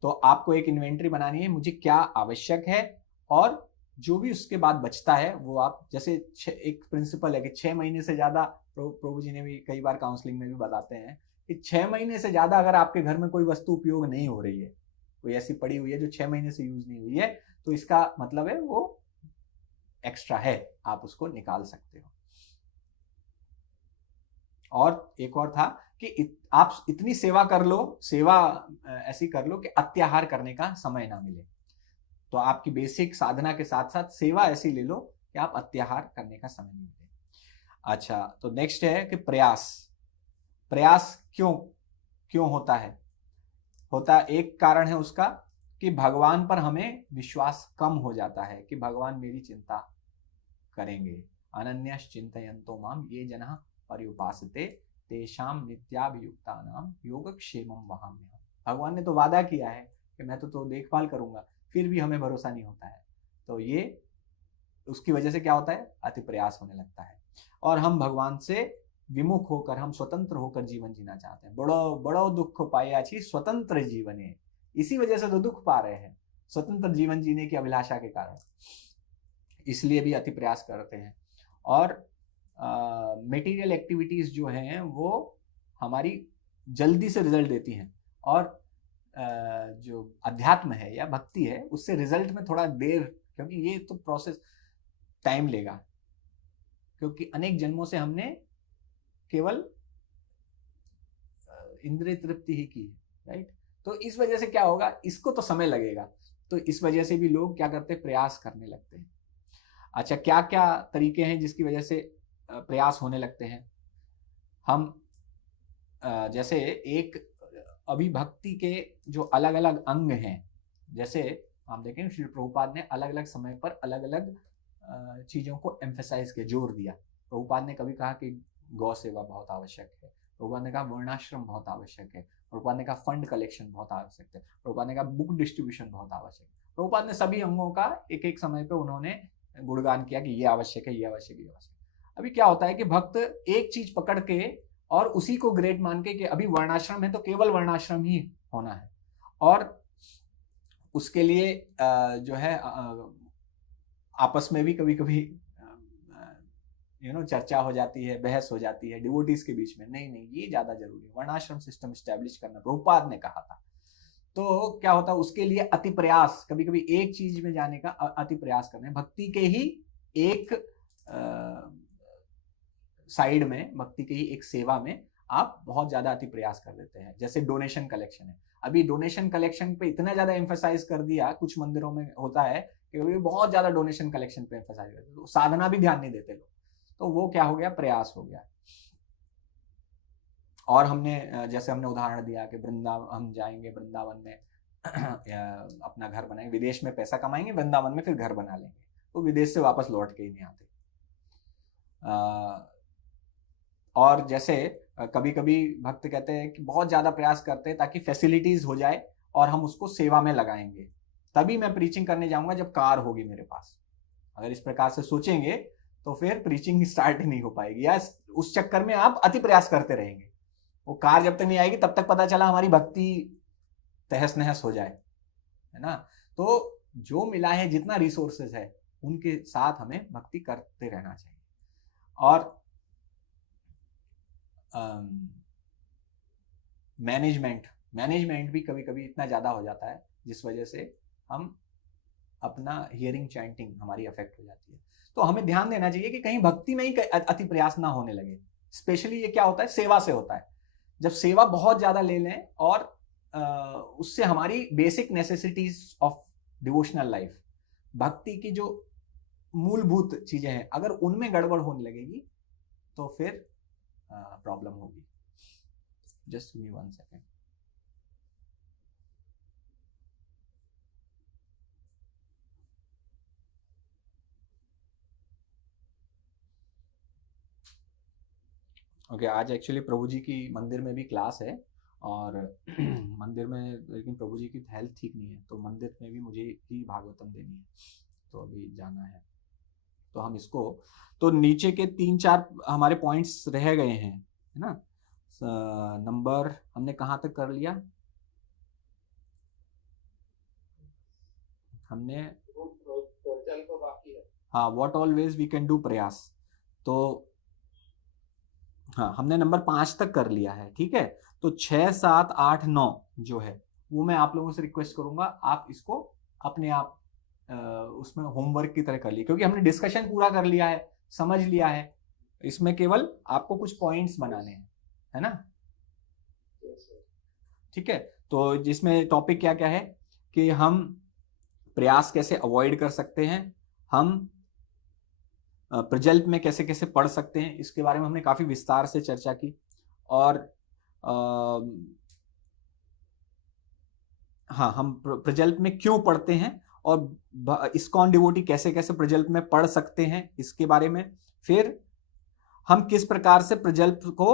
तो आपको एक इन्वेंटरी बनानी है, मुझे क्या आवश्यक है, और जो भी उसके बाद बचता है वो आप, जैसे एक प्रिंसिपल है कि 6 महीने से ज्यादा, प्रभु जी ने भी कई बार काउंसलिंग में भी बताते हैं कि 6 महीने से ज्यादा अगर आपके घर में कोई वस्तु उपयोग नहीं हो रही है, कोई ऐसी पड़ी हुई है जो 6 महीने से यूज नहीं हुई है, तो इसका मतलब है वो एक्स्ट्रा है, आप उसको निकाल सकते हो। और एक और था कि आप इतनी सेवा कर लो, सेवा ऐसी कर लो कि अत्याहार करने का समय ना मिले। तो आपकी बेसिक साधना के साथ साथ सेवा ऐसी ले लो कि आप अत्याहार करने का समय नहीं मिले। अच्छा, तो नेक्स्ट है कि प्रयास क्यों होता है? एक कारण है उसका कि भगवान पर हमें विश्वास कम हो जाता है कि भगवान मेरी चिंता करेंगे। अनन्यश्च चिंतयन्तो माम ये जनः पर्युपासते तेषां नित्याभियुक्तानां योगक्षेमं वहाम्यहम्। भगवान ने तो वादा किया है कि मैं तो देखभाल करूंगा, फिर भी हमें भरोसा नहीं होता है। तो ये उसकी वजह से क्या होता है, अति प्रयास होने लगता है और हम भगवान से विमुख होकर, हम स्वतंत्र होकर जीवन जीना चाहते हैं। बड़ो बड़ो दुख पाया छी स्वतंत्र जीवने, इसी वजह से तो दुख पा रहे हैं, स्वतंत्र जीवन जीने की अभिलाषा के कारण, इसलिए भी अति प्रयास करते हैं। और मटेरियल एक्टिविटीज जो हैं वो हमारी जल्दी से रिजल्ट देती हैं, और जो अध्यात्म है या भक्ति है उससे रिजल्ट में थोड़ा देर, क्योंकि ये तो प्रोसेस टाइम लेगा, क्योंकि अनेक जन्मों से हमने केवल इंद्रिय तृप्ति ही की, राइट। तो इस वजह से क्या होगा, इसको तो समय लगेगा, तो इस वजह से भी लोग क्या करते हैं, प्रयास करने लगते हैं। अच्छा, क्या क्या तरीके हैं जिसकी वजह से प्रयास होने लगते हैं? हम जैसे एक अभी भक्ति के जो अलग अलग अंग हैं, जैसे आप देखें श्री प्रभुपाद ने अलग अलग समय पर अलग अलग चीजों को एम्फेसाइज किया, जोर दिया। प्रभुपाद ने कभी कहा कि गौ सेवा बहुत आवश्यक है, प्रभुपाद ने कहा वर्णाश्रम बहुत आवश्यक है, प्रभुपाद ने कहा फंड कलेक्शन बहुत आवश्यक है, प्रभुपाद ने कहा बुक डिस्ट्रीब्यूशन बहुत आवश्यक है। प्रभुपाद ने सभी अंगों का एक एक समय पे उन्होंने गुणगान किया कि ये आवश्यक है, ये आवश्यक है, ये आवश्यक है। अभी क्या होता है कि भक्त एक चीज पकड़ के और उसी को ग्रेट मान के कि अभी वर्णाश्रम है तो केवल वर्णाश्रम ही होना है, और उसके लिए जो है आपस में भी कभी कभी चर्चा हो जाती है, बहस हो जाती है डिवोटीज के बीच में। नहीं नहीं, ये ज्यादा जरूरी है, वर्णाश्रम सिस्टम स्टैब्लिश करना प्रभुपाद ने कहा था। तो क्या होता है उसके लिए अति प्रयास, कभी कभी एक चीज में जाने का अति प्रयास करना है। भक्ति के ही एक साइड में, भक्ति के ही एक सेवा में आप बहुत ज्यादा अति प्रयास कर देते हैं। जैसे डोनेशन कलेक्शन है, अभी डोनेशन कलेक्शन पे इतना ज्यादा एम्फेसाइज कर दिया, कुछ मंदिरों में होता है कि अभी बहुत ज्यादा डोनेशन कलेक्शन पे एम्फेसाइज करते हैं, तो साधना भी ध्यान नहीं देते लोग, तो वो क्या हो गया, प्रयास हो गया। और हमने जैसे हमने उदाहरण दिया कि वृंदावन हम जाएंगे, वृंदावन में अपना घर बनाएंगे, विदेश में पैसा कमाएंगे, वृंदावन में फिर घर बना लेंगे, तो विदेश से वापस लौट के ही नहीं आते। और जैसे कभी कभी भक्त कहते हैं कि बहुत ज्यादा प्रयास करते हैं ताकि फैसिलिटीज हो जाए और हम उसको सेवा में लगाएंगे, तभी मैं प्रीचिंग करने जाऊंगा जब कार होगी मेरे पास। अगर इस प्रकार से सोचेंगे तो फिर प्रीचिंग स्टार्ट ही नहीं हो पाएगी, या उस चक्कर में आप अति प्रयास करते रहेंगे। वो कार जब तक नहीं आएगी तब तक पता चला हमारी भक्ति तहस नहस हो जाए, है ना। तो जो मिला है, जितना रिसोर्सेज है, उनके साथ हमें भक्ति करते रहना चाहिए। और मैनेजमेंट भी कभी कभी इतना ज्यादा हो जाता है जिस वजह से हम अपना हियरिंग चैंटिंग हमारी अफेक्ट हो जाती है। तो हमें ध्यान देना चाहिए कि कहीं भक्ति में ही अति प्रयास ना होने लगे। स्पेशली ये क्या होता है, सेवा से होता है। जब सेवा बहुत ज्यादा ले लें और उससे हमारी basic necessities of devotional life, भक्ति की जो मूलभूत चीजें हैं, अगर उनमें गड़बड़ होने लगेगी तो फिर प्रॉब्लम होगी। Just give me 1 second. Okay, आज एक्चुअली प्रभु जी की मंदिर में भी क्लास है, और मंदिर में, लेकिन प्रभु जी की हेल्थ ठीक नहीं है, तो मंदिर में भी मुझे ही भागवतम देनी है, तो अभी जाना है। तो हम इसको, तो नीचे के 3-4 हमारे पॉइंट्स रह गए हैं, है ना। नंबर हमने कहाँ तक कर लिया, हमने तो बाकी है। हाँ, what always we can do प्रयास, तो हाँ हमने नंबर 5 तक कर लिया है, ठीक है। तो 6, 7, 8, 9 जो है वो मैं आप लोगों से रिक्वेस्ट करूंगा आप इसको अपने आप उसमें होमवर्क की तरह कर लिए, क्योंकि हमने डिस्कशन पूरा कर लिया है, समझ लिया है। इसमें केवल आपको कुछ पॉइंट्स बनाने हैं, है ना, ठीक है। तो जिसमें टॉपिक क्या क्या है कि हम प्रयास कैसे अवॉइड कर सकते हैं, हम प्रजल्प में कैसे कैसे पढ़ सकते हैं, इसके बारे में हमने काफी विस्तार से चर्चा की। और हाँ, हम प्रजल्प में क्यों पढ़ते हैं और इस्कॉन डिवोटी कैसे कैसे प्रजल्प में पढ़ सकते हैं, इसके बारे में। फिर हम किस प्रकार से प्रजल्प को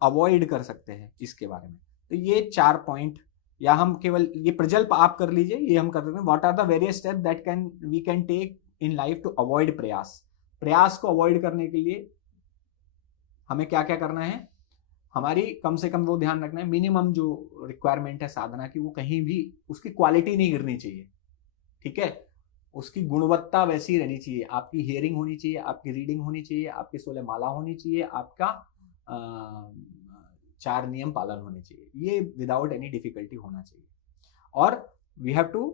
अवॉइड कर सकते हैं, इसके बारे में। तो ये 4 पॉइंट, या हम केवल ये प्रजल्प आप कर लीजिए, ये हम कर देते हैं। What are the various step that we can take in life to avoid प्रयास। प्रयास को अवॉइड करने के लिए हमें क्या क्या करना है, हमारी कम से कम वो ध्यान रखना है, मिनिमम जो रिक्वायरमेंट है साधना की, वो कहीं भी उसकी क्वालिटी नहीं गिरनी चाहिए, ठीक है। उसकी गुणवत्ता वैसी रहनी चाहिए, आपकी हियरिंग होनी चाहिए, आपकी रीडिंग होनी चाहिए, आपकी 16 माला होनी चाहिए, आपका 4 नियम पालन होने चाहिए, ये विदाउट एनी डिफिकल्टी होना चाहिए। और we have to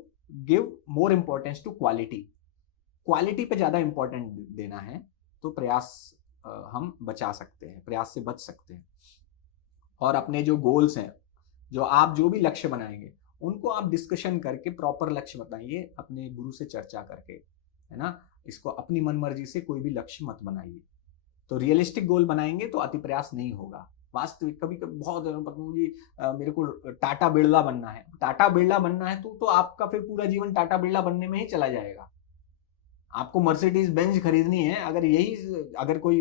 give more importance to quality, quality पे ज्यादा इंपॉर्टेंट देना है, तो प्रयास हम बचा सकते हैं, प्रयास से बच सकते हैं। और अपने जो गोल्स हैं, जो आप जो भी लक्ष्य बनाएंगे, उनको आप डिस्कशन करके प्रॉपर लक्ष्य बताइए, अपने गुरु से चर्चा करके, है ना। इसको अपनी मन मर्जी से कोई भी लक्ष्य मत बनाइए। तो रियलिस्टिक गोल बनाएंगे तो अति प्रयास नहीं होगा। वास्तविक कभी कभी बहुत मुझे मेरे को टाटा बिरला बनना है, टाटा बिरला बनना है तो आपका फिर पूरा जीवन टाटा बिरला बनने में ही चला जाएगा। आपको मर्सिडीज बेंज खरीदनी है, अगर कोई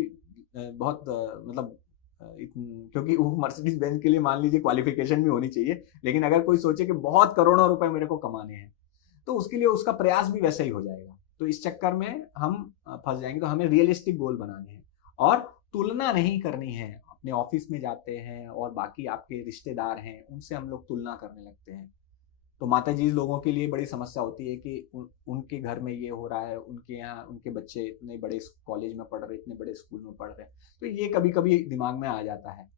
बहुत मतलब क्योंकि वो मर्सिडीज बेंज के लिए मान लीजिए क्वालिफिकेशन भी होनी चाहिए, लेकिन अगर कोई सोचे कि बहुत करोड़ों रुपए मेरे को कमाने हैं, तो उसके लिए उसका प्रयास भी वैसा ही हो जाएगा। तो इस चक्कर में हम फंस जाएंगे। तो हमें रियलिस्टिक गोल बनाने हैं। और तुलना नहीं करनी है। अपने ऑफिस में जाते हैं और बाकी आपके रिश्तेदार हैं उनसे हम लोग तुलना करने लगते हैं, तो माता जी लोगों के लिए बड़ी समस्या होती है कि उनके घर में ये हो रहा है, उनके यहाँ उनके बच्चे इतने बड़े कॉलेज में पढ़ रहे, इतने बड़े स्कूल में पढ़ रहे, तो ये कभी कभी दिमाग में आ जाता है।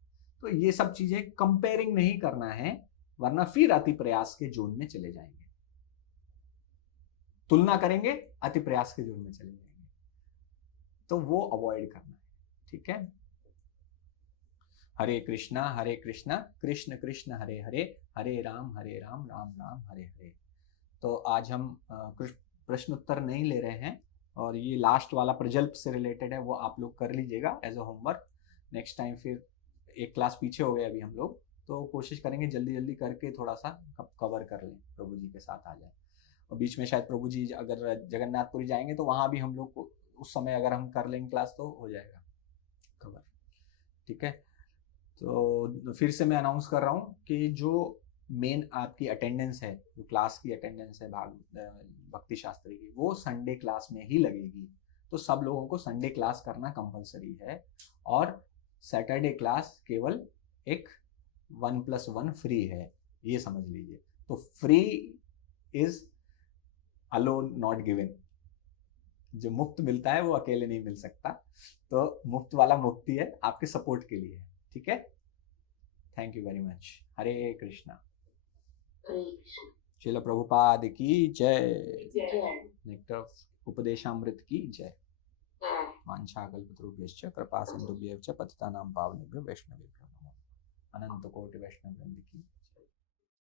तो ये सब चीजें कंपेयरिंग नहीं करना है, वरना फिर अति प्रयास के जोन में चले जाएंगे। तुलना करेंगे अति प्रयास के जोन में चले जाएंगे, तो वो अवॉइड करना है। ठीक है, हरे कृष्णा कृष्ण कृष्ण हरे हरे, हरे राम राम राम हरे हरे। तो आज हम प्रश्न उत्तर नहीं ले रहे हैं, और ये लास्ट वाला प्रजल्प से रिलेटेड है, वो आप लोग कर लीजिएगा as a homework. Next time फिर एक क्लास पीछे हो गए अभी हम लोग, तो कोशिश करेंगे जल्दी जल्दी करके थोड़ा सा कवर कर लें, प्रभु जी के साथ आ जाए। और बीच में शायद प्रभु जी अगर जगन्नाथपुरी जाएंगे तो वहाँ भी हम लोग उस समय अगर हम कर लेंगे क्लास तो हो जाएगा कवर। ठीक है, तो फिर से मैं अनाउंस कर रहा हूँ कि जो मेन आपकी अटेंडेंस है, जो क्लास की अटेंडेंस है भक्ति शास्त्री की, वो संडे क्लास में ही लगेगी। तो सब लोगों को संडे क्लास करना कंपलसरी है, और सैटरडे क्लास केवल एक 1+1 फ्री है, ये समझ लीजिए। तो free is alone not given, जो मुफ्त मिलता है वो अकेले नहीं मिल सकता, तो मुफ्त वाला मुफ्ती है, आपके सपोर्ट के लिए है। ठीक है, थैंक यू वेरी मच। हरे कृष्णा। श्रील प्रभुपाद की जय। नेक्टर उपदेशामृत की जय। वाञ्छाकल्पतरुभ्यश्च कृपा सिन्धुभ्यश्च पतितानां पावनेभ्यो वैष्णवेभ्यो नमः। अनंत कोटि वैष्णव वृंद की